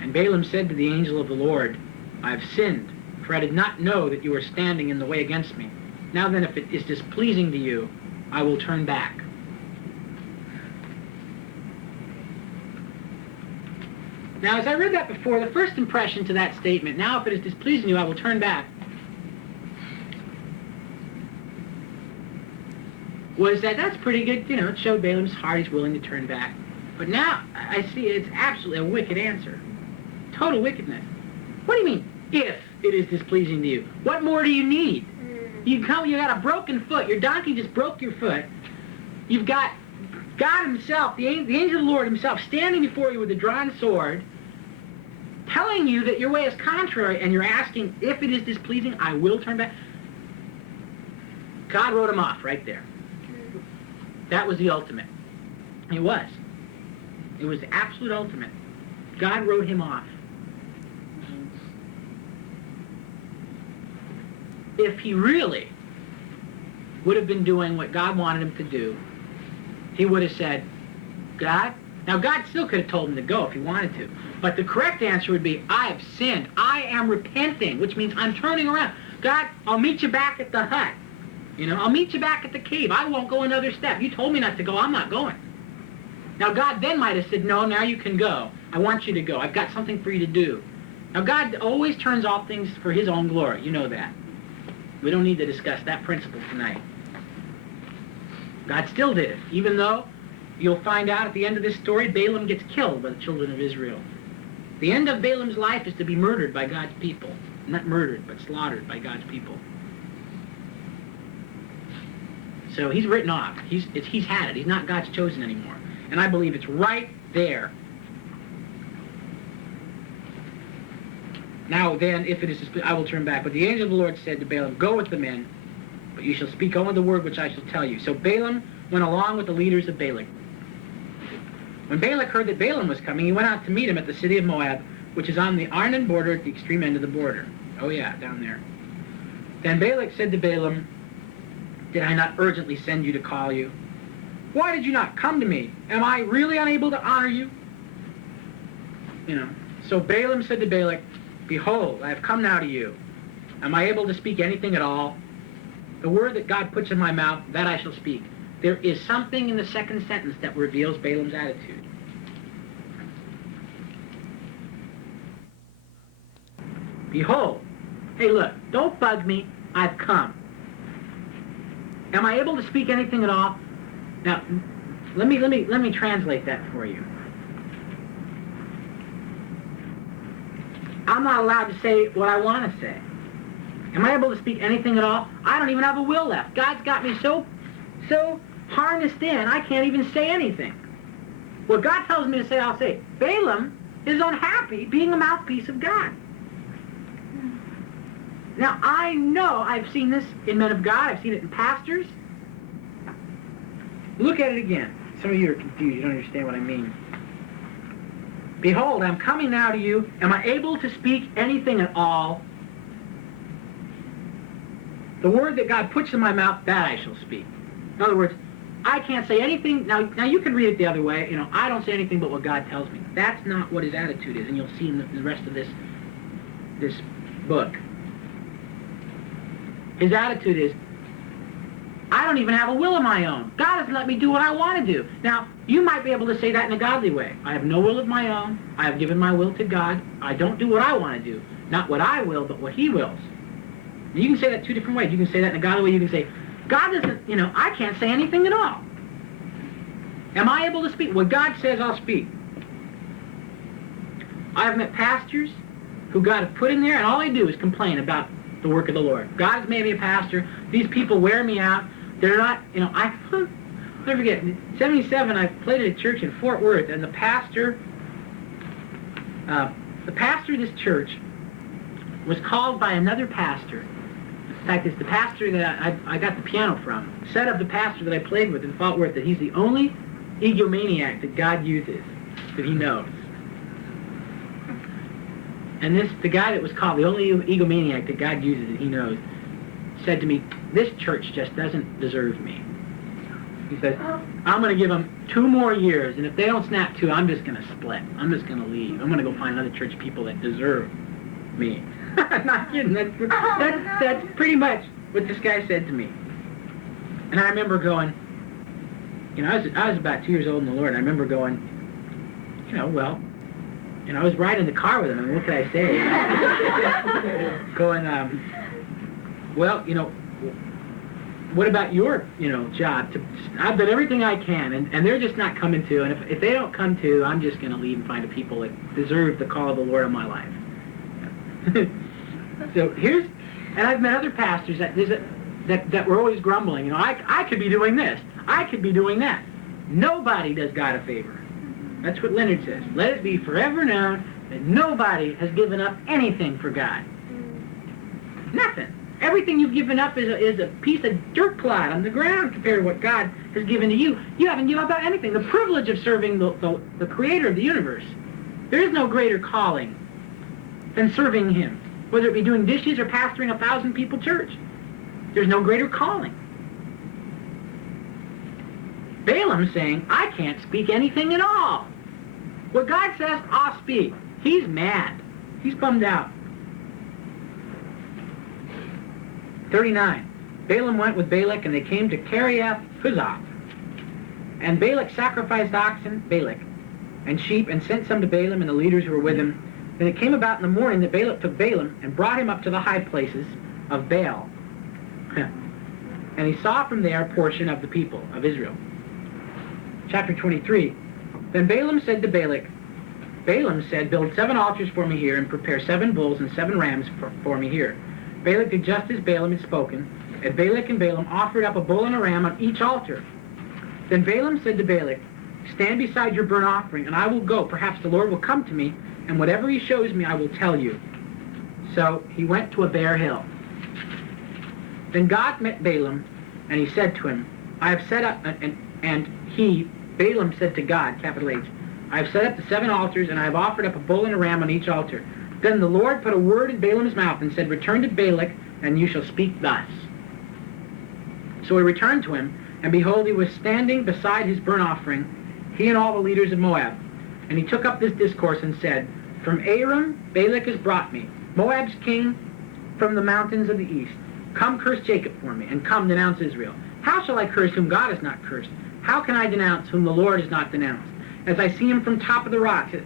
And Balaam said to the angel of the Lord, "I have sinned, for I did not know that you were standing in the way against me. Now then, if it is displeasing to you, I will turn back." Now, as I read that before, the first impression to that statement, "Now if it is displeasing to you, I will turn back," was that's pretty good. It showed Balaam's heart. He's willing to turn back. But now I see it's absolutely a wicked answer. Total wickedness. What do you mean, if it is displeasing to you? What more do you need? You got a broken foot. Your donkey just broke your foot. You've got God himself, the angel of the Lord himself, standing before you with a drawn sword, telling you that your way is contrary, and you're asking, "If it is displeasing, I will turn back." God wrote him off right there. That was the ultimate. It was. It was the absolute ultimate. God wrote him off. If he really would have been doing what God wanted him to do, he would have said, God? Now, God still could have told him to go if he wanted to. But the correct answer would be, I have sinned. I am repenting, which means I'm turning around. God, I'll meet you back at the hut. I'll meet you back at the cave. I won't go another step. You told me not to go. I'm not going. Now, God then might have said, no, now you can go. I want you to go. I've got something for you to do. Now, God always turns all things for his own glory. You know that. We don't need to discuss that principle tonight. God still did it, even though you'll find out at the end of this story, Balaam gets killed by the children of Israel. The end of Balaam's life is to be murdered by God's people. Not murdered, but slaughtered by God's people. So he's written off. He's had it. He's not God's chosen anymore. And I believe it's right there. Now then, if it is, I will turn back. But the angel of the Lord said to Balaam, go with the men, but you shall speak only the word which I shall tell you. So Balaam went along with the leaders of Balak. When Balak heard that Balaam was coming, he went out to meet him at the city of Moab, which is on the Arnon border at the extreme end of the border. Oh yeah, down there. Then Balak said to Balaam, did I not urgently send you to call you? Why did you not come to me? Am I really unable to honor you? So Balaam said to Balak, behold, I have come now to you. Am I able to speak anything at all? The word that God puts in my mouth, that I shall speak. There is something in the second sentence that reveals Balaam's attitude. Behold, hey look, don't bug me, I've come. Am I able to speak anything at all? Now, let me translate that for you. I'm not allowed to say what I want to say. Am I able to speak anything at all? I don't even have a will left. God's got me so harnessed in, I can't even say anything. What God tells me to say, I'll say. Balaam is unhappy being a mouthpiece of God. Now, I know I've seen this in men of God. I've seen it in pastors. Look at it again. Some of you are confused. You don't understand what I mean. Behold, I'm coming now to you. Am I able to speak anything at all? The word that God puts in my mouth, that I shall speak. In other words, I can't say anything. Now you can read it the other way. I don't say anything but what God tells me. That's not what his attitude is, and you'll see in the rest of this book. His attitude is, I don't even have a will of my own. God has let me do what I want to do. Now, you might be able to say that in a godly way. I have no will of my own. I have given my will to God. I don't do what I want to do. Not what I will, but what he wills. You can say that two different ways. You can say that in a godly way. You can say, God doesn't, I can't say anything at all. Am I able to speak? What God says, I'll speak. I've met pastors who God has put in there, and all they do is complain about the work of the Lord. God has made me a pastor. These people wear me out. They're not, I'll never forget, in 77, I played at a church in Fort Worth, and the pastor of this church was called by another pastor. In fact, it's the pastor that I got the piano from. Said of the pastor that I played with in Fort Worth that he's the only egomaniac that God uses, that he knows. And the guy that was called the only egomaniac that God uses that he knows, said to me, this church just doesn't deserve me. He says, I'm going to give them 2 more years, and if they don't snap to, I'm just going to split. I'm just going to leave. I'm going to go find other church people that deserve me. I'm not kidding. That's pretty much what this guy said to me. And I remember going, I was about 2 years old in the Lord, and I remember going, I was riding in the car with him, and what could I say? Going, what about your, job? I've done everything I can, and they're just not coming to, and if they don't come to, I'm just going to leave and find the people that deserve the call of the Lord on my life. So and I've met other pastors that were always grumbling, I could be doing this, I could be doing that. Nobody does God a favor. That's what Leonard says. Let it be forever known that nobody has given up anything for God. Nothing. Everything you've given up is a piece of dirt clod on the ground compared to what God has given to you. You haven't given up anything. The privilege of serving the creator of the universe. There is no greater calling than serving him, whether it be doing dishes or pastoring a 1,000-people church. There's no greater calling. Balaam saying, I can't speak anything at all. What God says, I'll speak. He's mad. He's bummed out. 39. Balaam went with Balak, and they came to Kiriath Huzoth. And Balak sacrificed oxen, and sheep, and sent some to Balaam and the leaders who were with him. Then it came about in the morning that Balak took Balaam and brought him up to the high places of Baal. And he saw from there a portion of the people of Israel. Chapter 23. Then Balaam said to Balak, Balaam said, build 7 altars for me here, and prepare 7 bulls and 7 rams for me here. Balak did just as Balaam had spoken, and Balak and Balaam offered up a bull and a ram on each altar. Then Balaam said to Balak, stand beside your burnt offering, and I will go. Perhaps the Lord will come to me, and whatever he shows me I will tell you. So he went to a bare hill. Then God met Balaam, and he said to him, I have set up, Balaam said to God, capital H, I have set up the 7 altars, and I have offered up a bull and a ram on each altar. Then the Lord put a word in Balaam's mouth and said, return to Balak, and you shall speak thus. So he returned to him, and behold, he was standing beside his burnt offering, he and all the leaders of Moab. And he took up this discourse and said, from Aram Balak has brought me, Moab's king, from the mountains of the east. Come curse Jacob for me, and come denounce Israel. How shall I curse whom God has not cursed? How can I denounce whom the Lord has not denounced? As I see him from top of the rocks,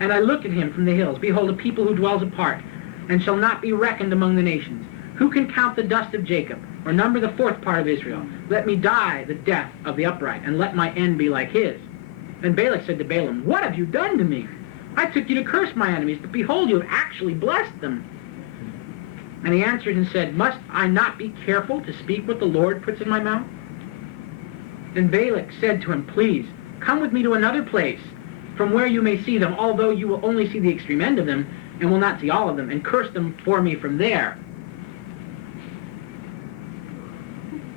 and I look at him from the hills, behold, a people who dwells apart, and shall not be reckoned among the nations. Who can count the dust of Jacob, or number the 4th part of Israel? Let me die the death of the upright, and let my end be like his. Then Balak said to Balaam, what have you done to me? I took you to curse my enemies, but behold, you have actually blessed them. And he answered and said, must I not be careful to speak what the Lord puts in my mouth? Then Balak said to him, please, come with me to another place, from where you may see them, although you will only see the extreme end of them, and will not see all of them, and curse them for me from there.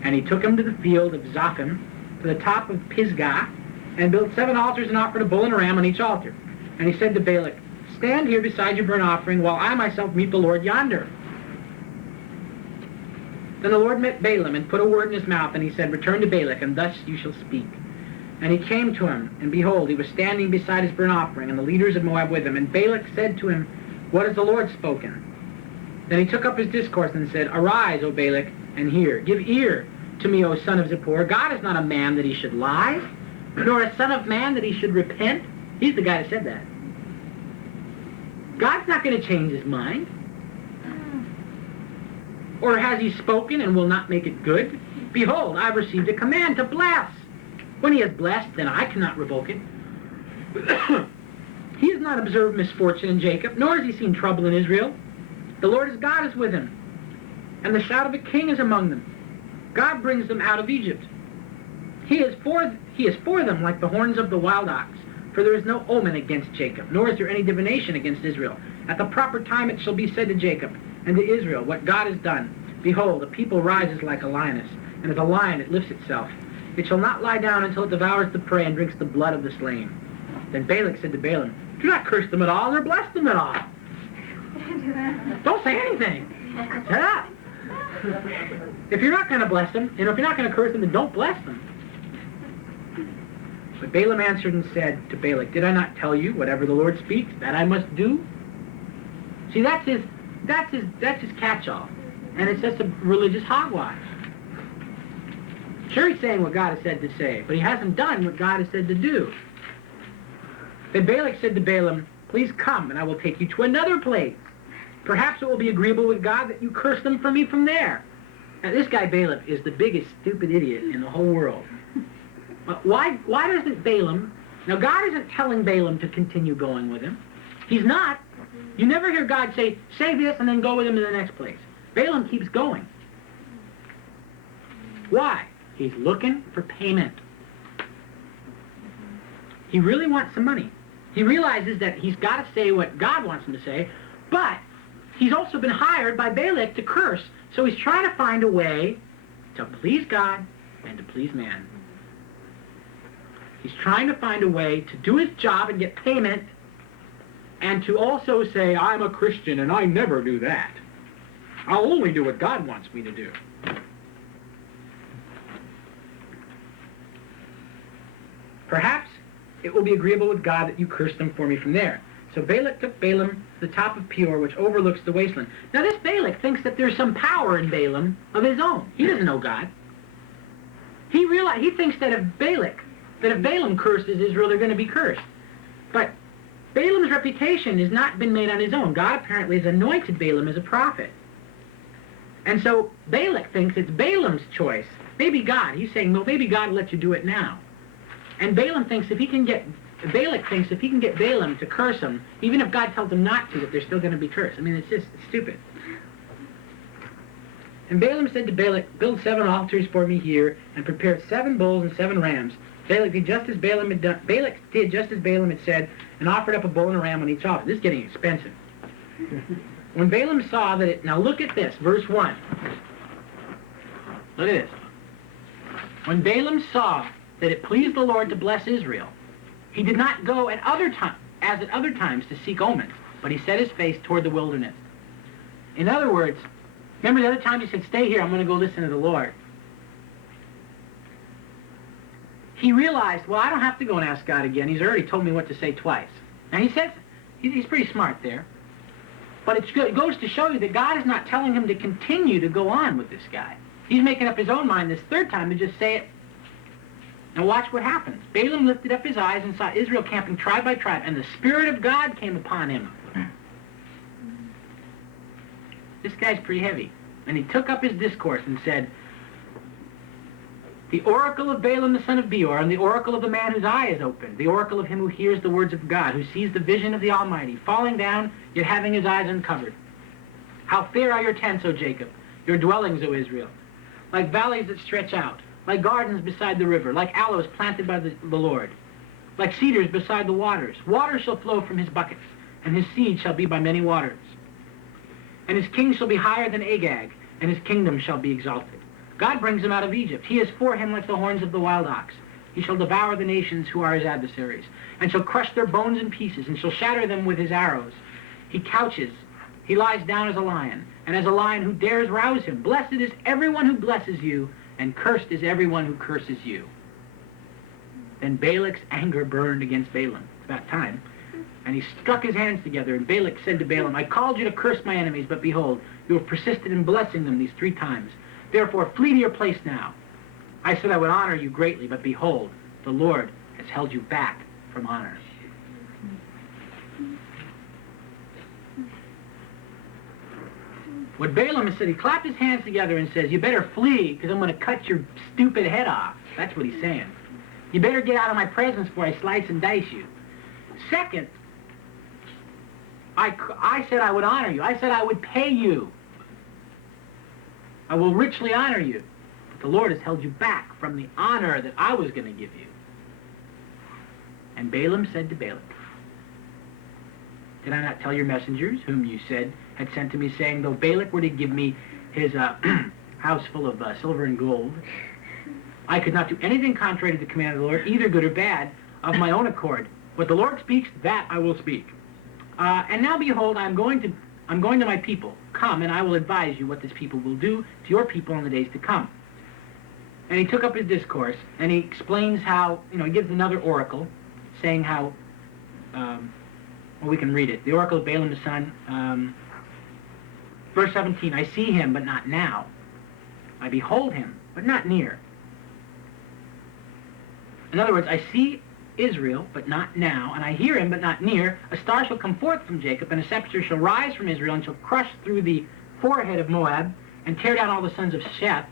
And he took him to the field of Zophim, to the top of Pisgah, and built 7 altars and offered a bull and a ram on each altar. And he said to Balak, stand here beside your burnt offering, while I myself meet the Lord yonder. Then the Lord met Balaam, and put a word in his mouth, and he said, return to Balak, and thus you shall speak. And he came to him, and behold, he was standing beside his burnt offering, and the leaders of Moab with him. And Balak said to him, what has the Lord spoken? Then he took up his discourse and said, arise, O Balak, and hear. Give ear to me, O son of Zippor. God is not a man that he should lie, nor a son of man that he should repent. He's the guy that said that. God's not going to change his mind. Or has he spoken and will not make it good? Behold, I've received a command to bless. When he has blessed, then I cannot revoke it. He has not observed misfortune in Jacob, nor has he seen trouble in Israel. The Lord his God is with him, and the shout of a king is among them. God brings them out of Egypt. He is for them like the horns of the wild ox, for there is no omen against Jacob, nor is there any divination against Israel. At the proper time it shall be said to Jacob and to Israel, what God has done. Behold, the people rises like a lioness, and as a lion it lifts itself. It shall not lie down until it devours the prey and drinks the blood of the slain. Then Balak said to Balaam, do not curse them at all, nor bless them at all. Don't say anything. Shut up. If you're not going to bless them, and if you're not going to curse them, then don't bless them. But Balaam answered and said to Balak, did I not tell you, whatever the Lord speaks, that I must do? See, that's his catch-all. And it's just a religious hogwash. Sure, he's saying what God has said to say, but he hasn't done what God has said to do. Then Balak said to Balaam, please come, and I will take you to another place. Perhaps it will be agreeable with God that you curse them for me from there. Now, this guy Balaam is the biggest stupid idiot in the whole world. But why doesn't Balaam... Now, God isn't telling Balaam to continue going with him. He's not. You never hear God say this, and then go with him to the next place. Balaam keeps going. Why? He's looking for payment. He really wants some money. He realizes that he's got to say what God wants him to say, but he's also been hired by Balak to curse, so he's trying to find a way to please God and to please man. He's trying to find a way to do his job and get payment, and to also say, I'm a Christian and I never do that. I'll only do what God wants me to do. Perhaps it will be agreeable with God that you curse them for me from there. So Balak took Balaam to the top of Peor, which overlooks the wasteland. Now this Balak thinks that there's some power in Balaam of his own. He doesn't know God. He thinks that if Balaam curses Israel, they're going to be cursed. But Balaam's reputation has not been made on his own. God apparently has anointed Balaam as a prophet. And so Balak thinks it's Balaam's choice. Maybe God. He's saying, well, maybe God will let you do it now. And Balak thinks if he can get Balaam to curse him, even if God tells him not to, that they're still going to be cursed. I mean, it's stupid. And Balaam said to Balak, build 7 altars for me here, and prepare 7 bulls and 7 rams. Balak did just as Balaam had done. Balak did just as Balaam had said, and offered up a bull and a ram on each altar. This is getting expensive. When Balaam saw that it... Now look at this, verse 1. Look at this. When Balaam saw that it pleased the Lord to bless Israel, he did not go at other times to seek omens, but he set his face toward the wilderness. In other words, remember the other time he said, stay here, I'm going to go listen to the Lord. He realized, well, I don't have to go and ask God again. He's already told me what to say twice. Now he says, he's pretty smart there. But it goes to show you that God is not telling him to continue to go on with this guy. He's making up his own mind this third time to just say it. Now watch what happens. Balaam lifted up his eyes and saw Israel camping tribe by tribe, and the Spirit of God came upon him. This guy's pretty heavy. And he took up his discourse and said, the oracle of Balaam the son of Beor, and the oracle of the man whose eye is opened, the oracle of him who hears the words of God, who sees the vision of the Almighty, falling down, yet having his eyes uncovered. How fair are your tents, O Jacob, your dwellings, O Israel, like valleys that stretch out, like gardens beside the river, like aloes planted by the Lord, like cedars beside the waters. Water shall flow from his buckets, and his seed shall be by many waters. And his king shall be higher than Agag, and his kingdom shall be exalted. God brings him out of Egypt. He is for him like the horns of the wild ox. He shall devour the nations who are his adversaries, and shall crush their bones in pieces, and shall shatter them with his arrows. He couches, he lies down as a lion, and as a lion who dares rouse him. Blessed is everyone who blesses you, and cursed is everyone who curses you. Then Balak's anger burned against Balaam. It's about time. And he struck his hands together, and Balak said to Balaam, I called you to curse my enemies, but behold, you have persisted in blessing them these 3 times. Therefore, flee to your place now. I said I would honor you greatly, but behold, the Lord has held you back from honor. What Balaam has said, he clapped his hands together and says, you better flee, because I'm going to cut your stupid head off. That's what he's saying. You better get out of my presence before I slice and dice you. Second, I said I would honor you. I said I would pay you. I will richly honor you. But the Lord has held you back from the honor that I was going to give you. And Balaam said to Balak, did I not tell your messengers, whom you said had sent to me, saying, though Balak were to give me his house full of silver and gold, I could not do anything contrary to the command of the Lord, either good or bad, of my own accord. What the Lord speaks, that I will speak. And now behold, I'm going to my people. Come, and I will advise you what this people will do to your people in the days to come. And he took up his discourse, and he explains how, he gives another oracle, saying how, we can read it. The oracle of Balaam the son, verse 17, I see him, but not now. I behold him, but not near. In other words, I see Israel, but not now, and I hear him, but not near. A star shall come forth from Jacob, and a scepter shall rise from Israel, and shall crush through the forehead of Moab, and tear down all the sons of Sheth.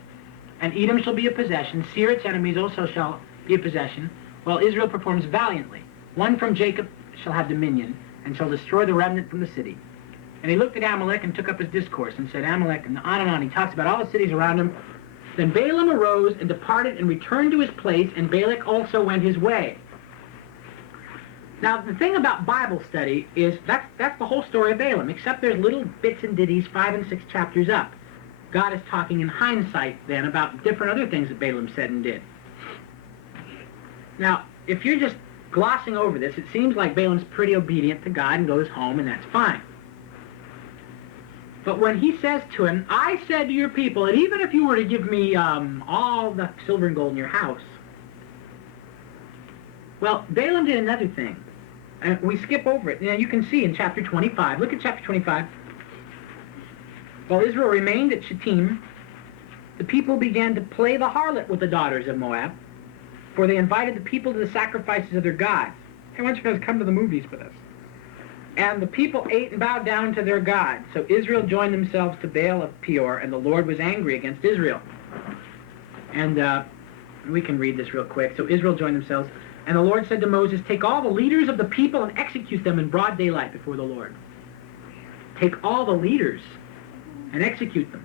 And Edom shall be a possession. Seir, its enemies, also shall be a possession, while Israel performs valiantly. One from Jacob shall have dominion, and shall destroy the remnant from the city. And he looked at Amalek, and took up his discourse, and said, Amalek, and on. He talks about all the cities around him. Then Balaam arose, and departed, and returned to his place, and Balak also went his way. Now, the thing about Bible study is that's the whole story of Balaam, except there's little bits and ditties 5 and 6 chapters up. God is talking in hindsight, then, about different other things that Balaam said and did. Now, if you're just glossing over this, it seems like Balaam's pretty obedient to God and goes home, and that's fine. But when he says to him, I said to your people, and even if you were to give me all the silver and gold in your house, Well, Balaam did another thing. And we skip over it. Now, you can see in chapter 25. Look at chapter 25. While Israel remained at Shittim, the people began to play the harlot with the daughters of Moab, for they invited the people to the sacrifices of their gods. Hey, why don't you guys come to the movies with us? And the people ate and bowed down to their gods. So Israel joined themselves to Baal of Peor, and the Lord was angry against Israel. And we can read this real quick. So Israel joined themselves, and the Lord said to Moses, take all the leaders of the people and execute them in broad daylight before the Lord. Take all the leaders and execute them,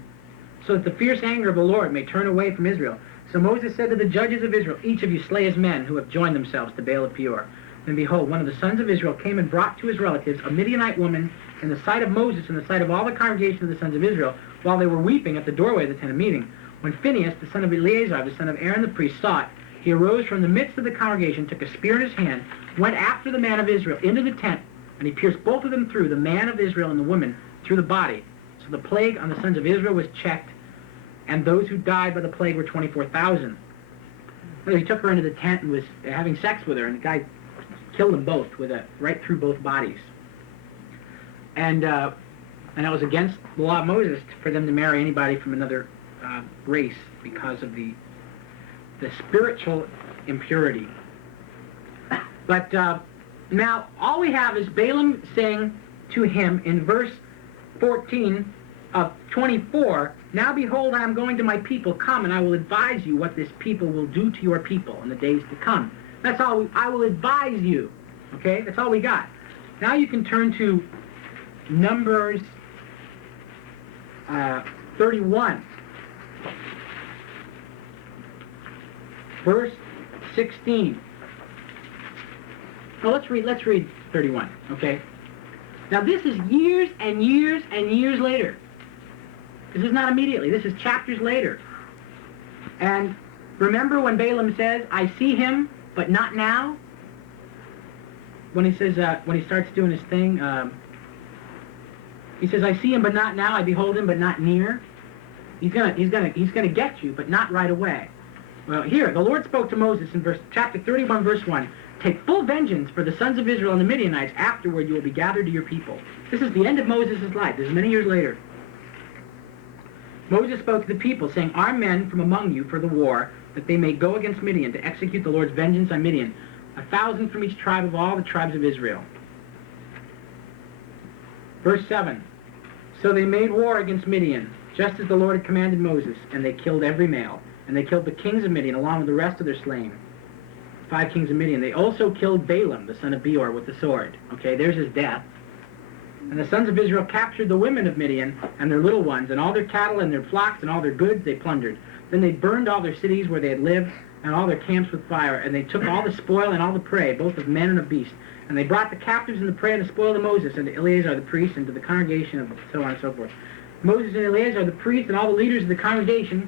so that the fierce anger of the Lord may turn away from Israel. So Moses said to the judges of Israel, each of you slay his men who have joined themselves to Baal of Peor. And behold, one of the sons of Israel came and brought to his relatives a Midianite woman in the sight of Moses, in the sight of all the congregation of the sons of Israel, while they were weeping at the doorway of the tent of meeting. When Phinehas, the son of Eleazar, the son of Aaron the priest, saw it, he arose from the midst of the congregation, took a spear in his hand, went after the man of Israel into the tent, and he pierced both of them through, the man of Israel and the woman, through the body. So the plague on the sons of Israel was checked, and those who died by the plague were 24,000. So he took her into the tent and was having sex with her, and the guy killed them both with right through both bodies. And it was against the law of Moses for them to marry anybody from another race because of the spiritual impurity. But now all we have is Balaam saying to him in verse 14 of 24, now behold, I am going to my people, come and I will advise you what this people will do to your people in the days to come. That's all. I will advise you. Okay, that's all we got. Now you can turn to Numbers 31, verse 16. Now let's read 31. Okay. Now this is years and years and years later. This is not immediately. This is chapters later. And remember when Balaam says, I see him, but not now? When he says, when he starts doing his thing, he says, I see him, but not now. I behold him, but not near. He's gonna get you, but not right away. Well, here, the Lord spoke to Moses in chapter 31, verse 1. Take full vengeance for the sons of Israel and the Midianites. Afterward, you will be gathered to your people. This is the end of Moses' life. This is many years later. Moses spoke to the people, saying, arm men from among you for the war, that they may go against Midian to execute the Lord's vengeance on Midian, 1,000 from each tribe of all the tribes of Israel. Verse 7. So they made war against Midian, just as the Lord had commanded Moses, and they killed every male. And they killed the kings of Midian along with the rest of their slain. 5 kings of Midian. They also killed Balaam, the son of Beor, with the sword. Okay, there's his death. And the sons of Israel captured the women of Midian and their little ones, and all their cattle and their flocks and all their goods they plundered. Then they burned all their cities where they had lived, and all their camps with fire. And they took all the spoil and all the prey, both of men and of beasts. And they brought the captives and the prey and the spoil to Moses and to Eleazar the priest and to the congregation, and so on and so forth. Moses and Eleazar the priest and all the leaders of the congregation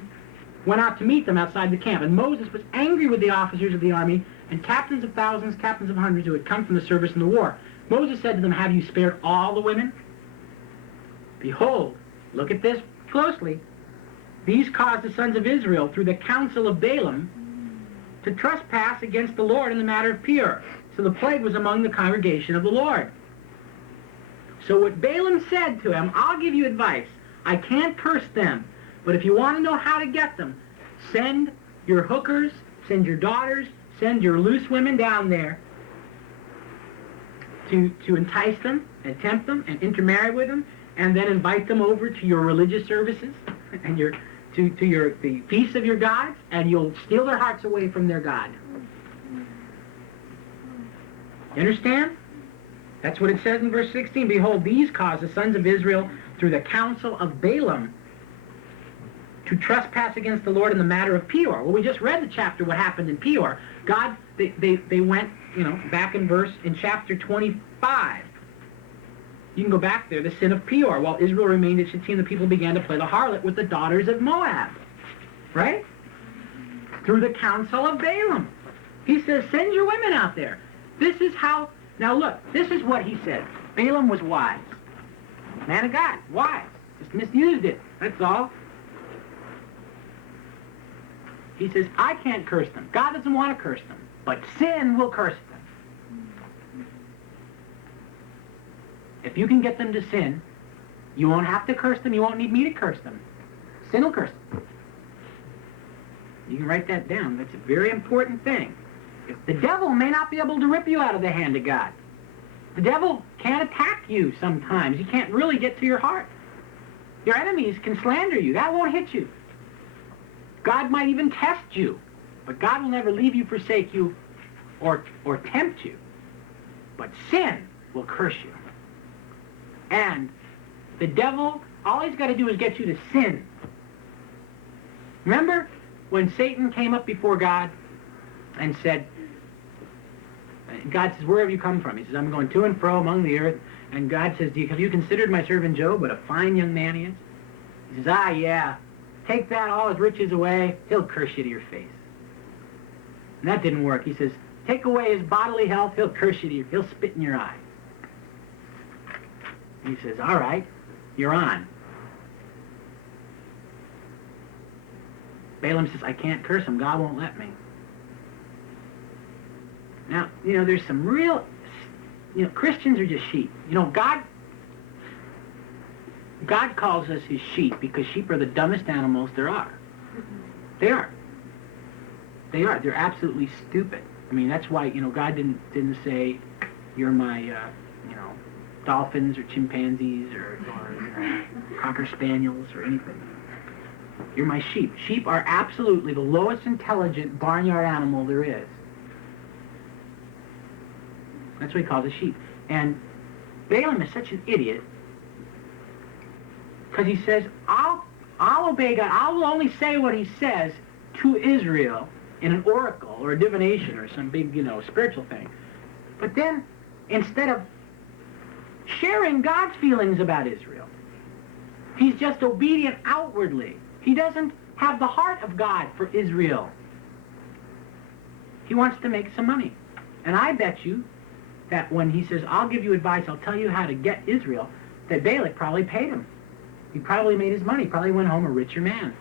went out to meet them outside the camp. And Moses was angry with the officers of the army and captains of thousands, captains of hundreds who had come from the service in the war. Moses said to them, have you spared all the women? Behold, look at this closely. These caused the sons of Israel, through the counsel of Balaam, to trespass against the Lord in the matter of Peor. So the plague was among the congregation of the Lord. So what Balaam said to him, I'll give you advice. I can't curse them, but if you want to know how to get them, send your hookers, send your daughters, send your loose women down there to entice them and tempt them and intermarry with them, and then invite them over to your religious services and the feasts of your gods, and you'll steal their hearts away from their God. You understand? That's what it says in verse 16. Behold, these caused the sons of Israel through the counsel of Balaam to trespass against the Lord in the matter of Peor. Well, we just read the chapter what happened in Peor. God, they went, back in chapter 25. You can go back there, the sin of Peor. While Israel remained at Shittim, the people began to play the harlot with the daughters of Moab. Right? Through the counsel of Balaam. He says, send your women out there. This is how, now look, this is what he said. Balaam was wise. Man of God, wise. Just misused it, that's all. He says, I can't curse them. God doesn't want to curse them. but sin will curse them. If you can get them to sin, you won't have to curse them. You won't need me to curse them. Sin will curse them. You can write that down. That's a very important thing. The devil may not be able to rip you out of the hand of God. The devil can't attack you sometimes. He can't really get to your heart. Your enemies can slander you. That won't hit you. God might even test you, but God will never leave you, forsake you, or tempt you. But sin will curse you. And the devil, all he's got to do is get you to sin. Remember when Satan came up before God and said, God says, where have you come from? He says, I'm going to and fro among the earth. And God says, have you considered my servant Job, what a fine young man he is? He says, yeah. Take that, all his riches away. He'll curse you to your face. And that didn't work. He says, take away his bodily health. He'll curse you to your, he'll spit in your eye. And he says, all right, you're on. Balaam says, I can't curse him. God won't let me. Now, there's some real, Christians are just sheep. God calls us his sheep because sheep are the dumbest animals there are. They are. They are. They're absolutely stupid. I mean, that's why, God didn't say, you're my, dolphins or chimpanzees or cocker spaniels or anything. You're my sheep. Sheep are absolutely the lowest intelligent barnyard animal there is. That's what he calls a sheep. And Balaam is such an idiot because he says, I'll obey God. I will only say what he says to Israel in an oracle or a divination or some big, spiritual thing. But then, instead of sharing God's feelings about Israel, he's just obedient outwardly. He doesn't have the heart of God for Israel. He wants to make some money. And I bet you that when he says, I'll give you advice, I'll tell you how to get Israel, that Balak probably paid him. He probably made his money, probably went home a richer man.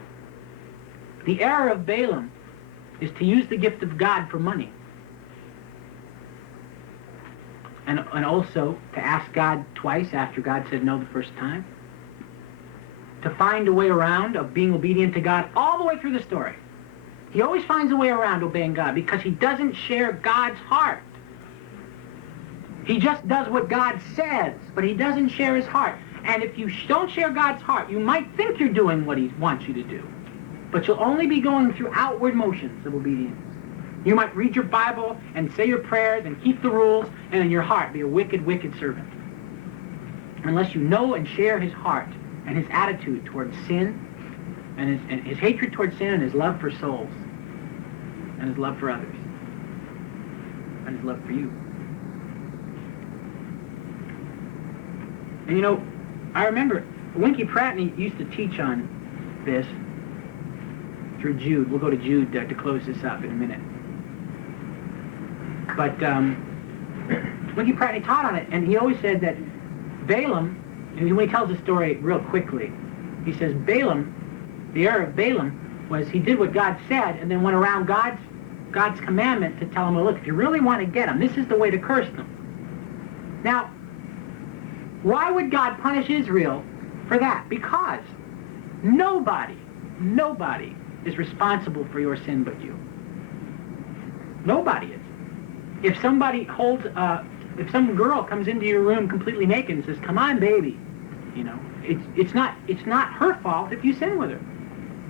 The error of Balaam is to use the gift of God for money. And also to ask God twice after God said no the first time. To find a way around of being obedient to God all the way through the story. He always finds a way around obeying God because he doesn't share God's heart. He just does what God says, but he doesn't share his heart. And if you don't share God's heart, you might think you're doing what he wants you to do, but you'll only be going through outward motions of obedience. You might read your Bible and say your prayers and keep the rules, and in your heart be a wicked, wicked servant. Unless you know and share his heart and his attitude towards sin, and his hatred towards sin, and his love for souls, and his love for others, and his love for you. And I remember Winky Pratney used to teach on this through Jude. We'll go to Jude to close this up in a minute. But Winky Pratney taught on it, and he always said that Balaam, and when he tells the story real quickly, he says Balaam, the error of Balaam was he did what God said and then went around God's commandment to tell him, well, look, if you really want to get them, this is the way to curse them. Now, why would God punish Israel for that? Because nobody is responsible for your sin but you. Nobody is. If somebody if some girl comes into your room completely naked and says, come on, baby, it's not her fault if you sin with her.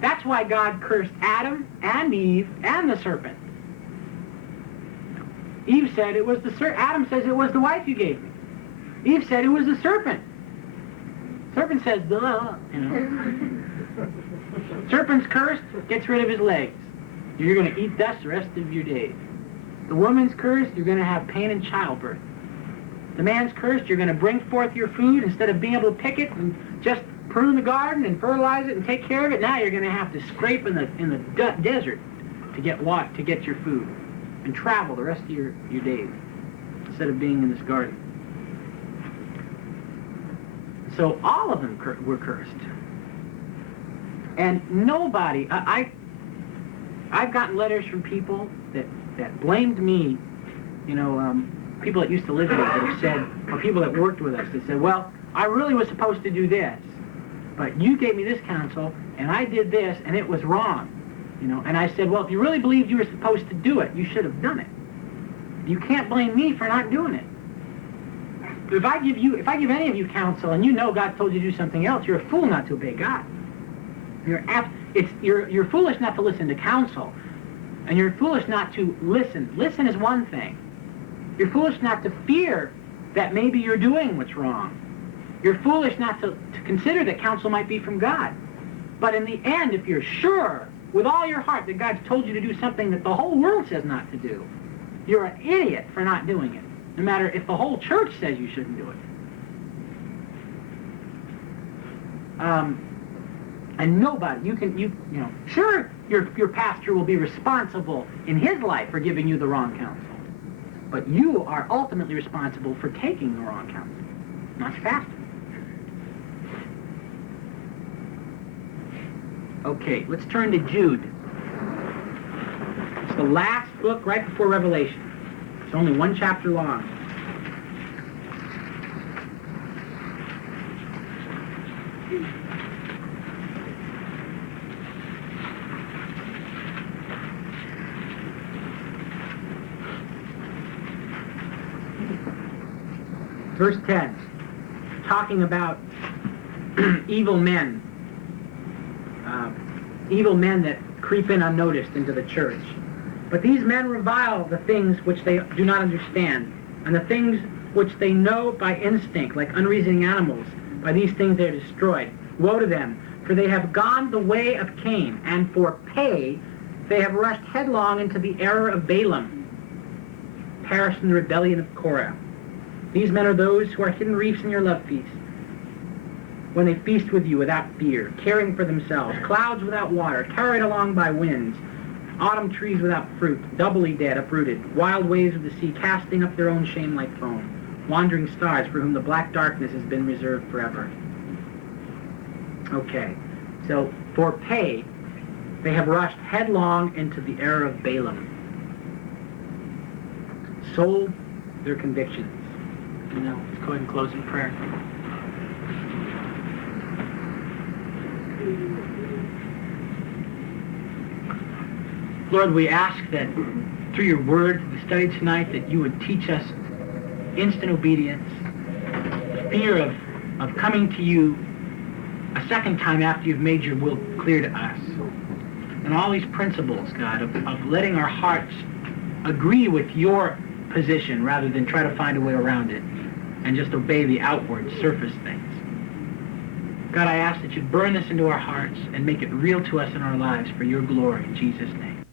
That's why God cursed Adam and Eve and the serpent. Eve said it was the serpent. Adam says it was the wife you gave me. Eve said it was the serpent. Serpent says, duh, Serpent's cursed, gets rid of his legs. You're going to eat dust the rest of your days. The woman's cursed, you're going to have pain in childbirth. The man's cursed, you're going to bring forth your food instead of being able to pick it and just prune the garden and fertilize it and take care of it. Now you're going to have to scrape in the desert to get your food and travel the rest of your days instead of being in this garden. So all of them were cursed. And nobody, I've gotten letters from people that that blamed me, people that used to live here that have said, or people that worked with us that said, well, I really was supposed to do this, but you gave me this counsel, and I did this, and it was wrong. And I said, well, if you really believed you were supposed to do it, you should have done it. You can't blame me for not doing it. If I give any of you counsel and God told you to do something else, you're a fool not to obey God. You're foolish not to listen to counsel, and you're foolish not to listen. Listen is one thing. You're foolish not to fear that maybe you're doing what's wrong. You're foolish not to consider that counsel might be from God. But in the end, if you're sure with all your heart that God's told you to do something that the whole world says not to do, you're an idiot for not doing it, no matter if the whole church says you shouldn't do it. And nobody, sure, your pastor will be responsible in his life for giving you the wrong counsel, but you are ultimately responsible for taking the wrong counsel, not your pastor. Okay, let's turn to Jude. It's the last book right before Revelation. It's only one chapter long. Verse 10, talking about evil men that creep in unnoticed into the church. But these men revile the things which they do not understand, and the things which they know by instinct, like unreasoning animals. By these things they are destroyed. Woe to them, for they have gone the way of Cain, and for pay they have rushed headlong into the error of Balaam, perished in the rebellion of Korah. These men are those who are hidden reefs in your love feast, when they feast with you without fear, caring for themselves, clouds without water, carried along by winds, autumn trees without fruit, doubly dead, uprooted, wild waves of the sea, casting up their own shame like foam, wandering stars for whom the black darkness has been reserved forever. Okay, so for pay, they have rushed headlong into the error of Balaam, sold their convictions. Let's go ahead and close in prayer. Lord, we ask that through your word, the study tonight, that you would teach us instant obedience, fear of coming to you a second time after you've made your will clear to us. And all these principles, God, of letting our hearts agree with your position rather than try to find a way around it and just obey the outward surface things. God, I ask that you burn this into our hearts and make it real to us in our lives for your glory, in Jesus' name.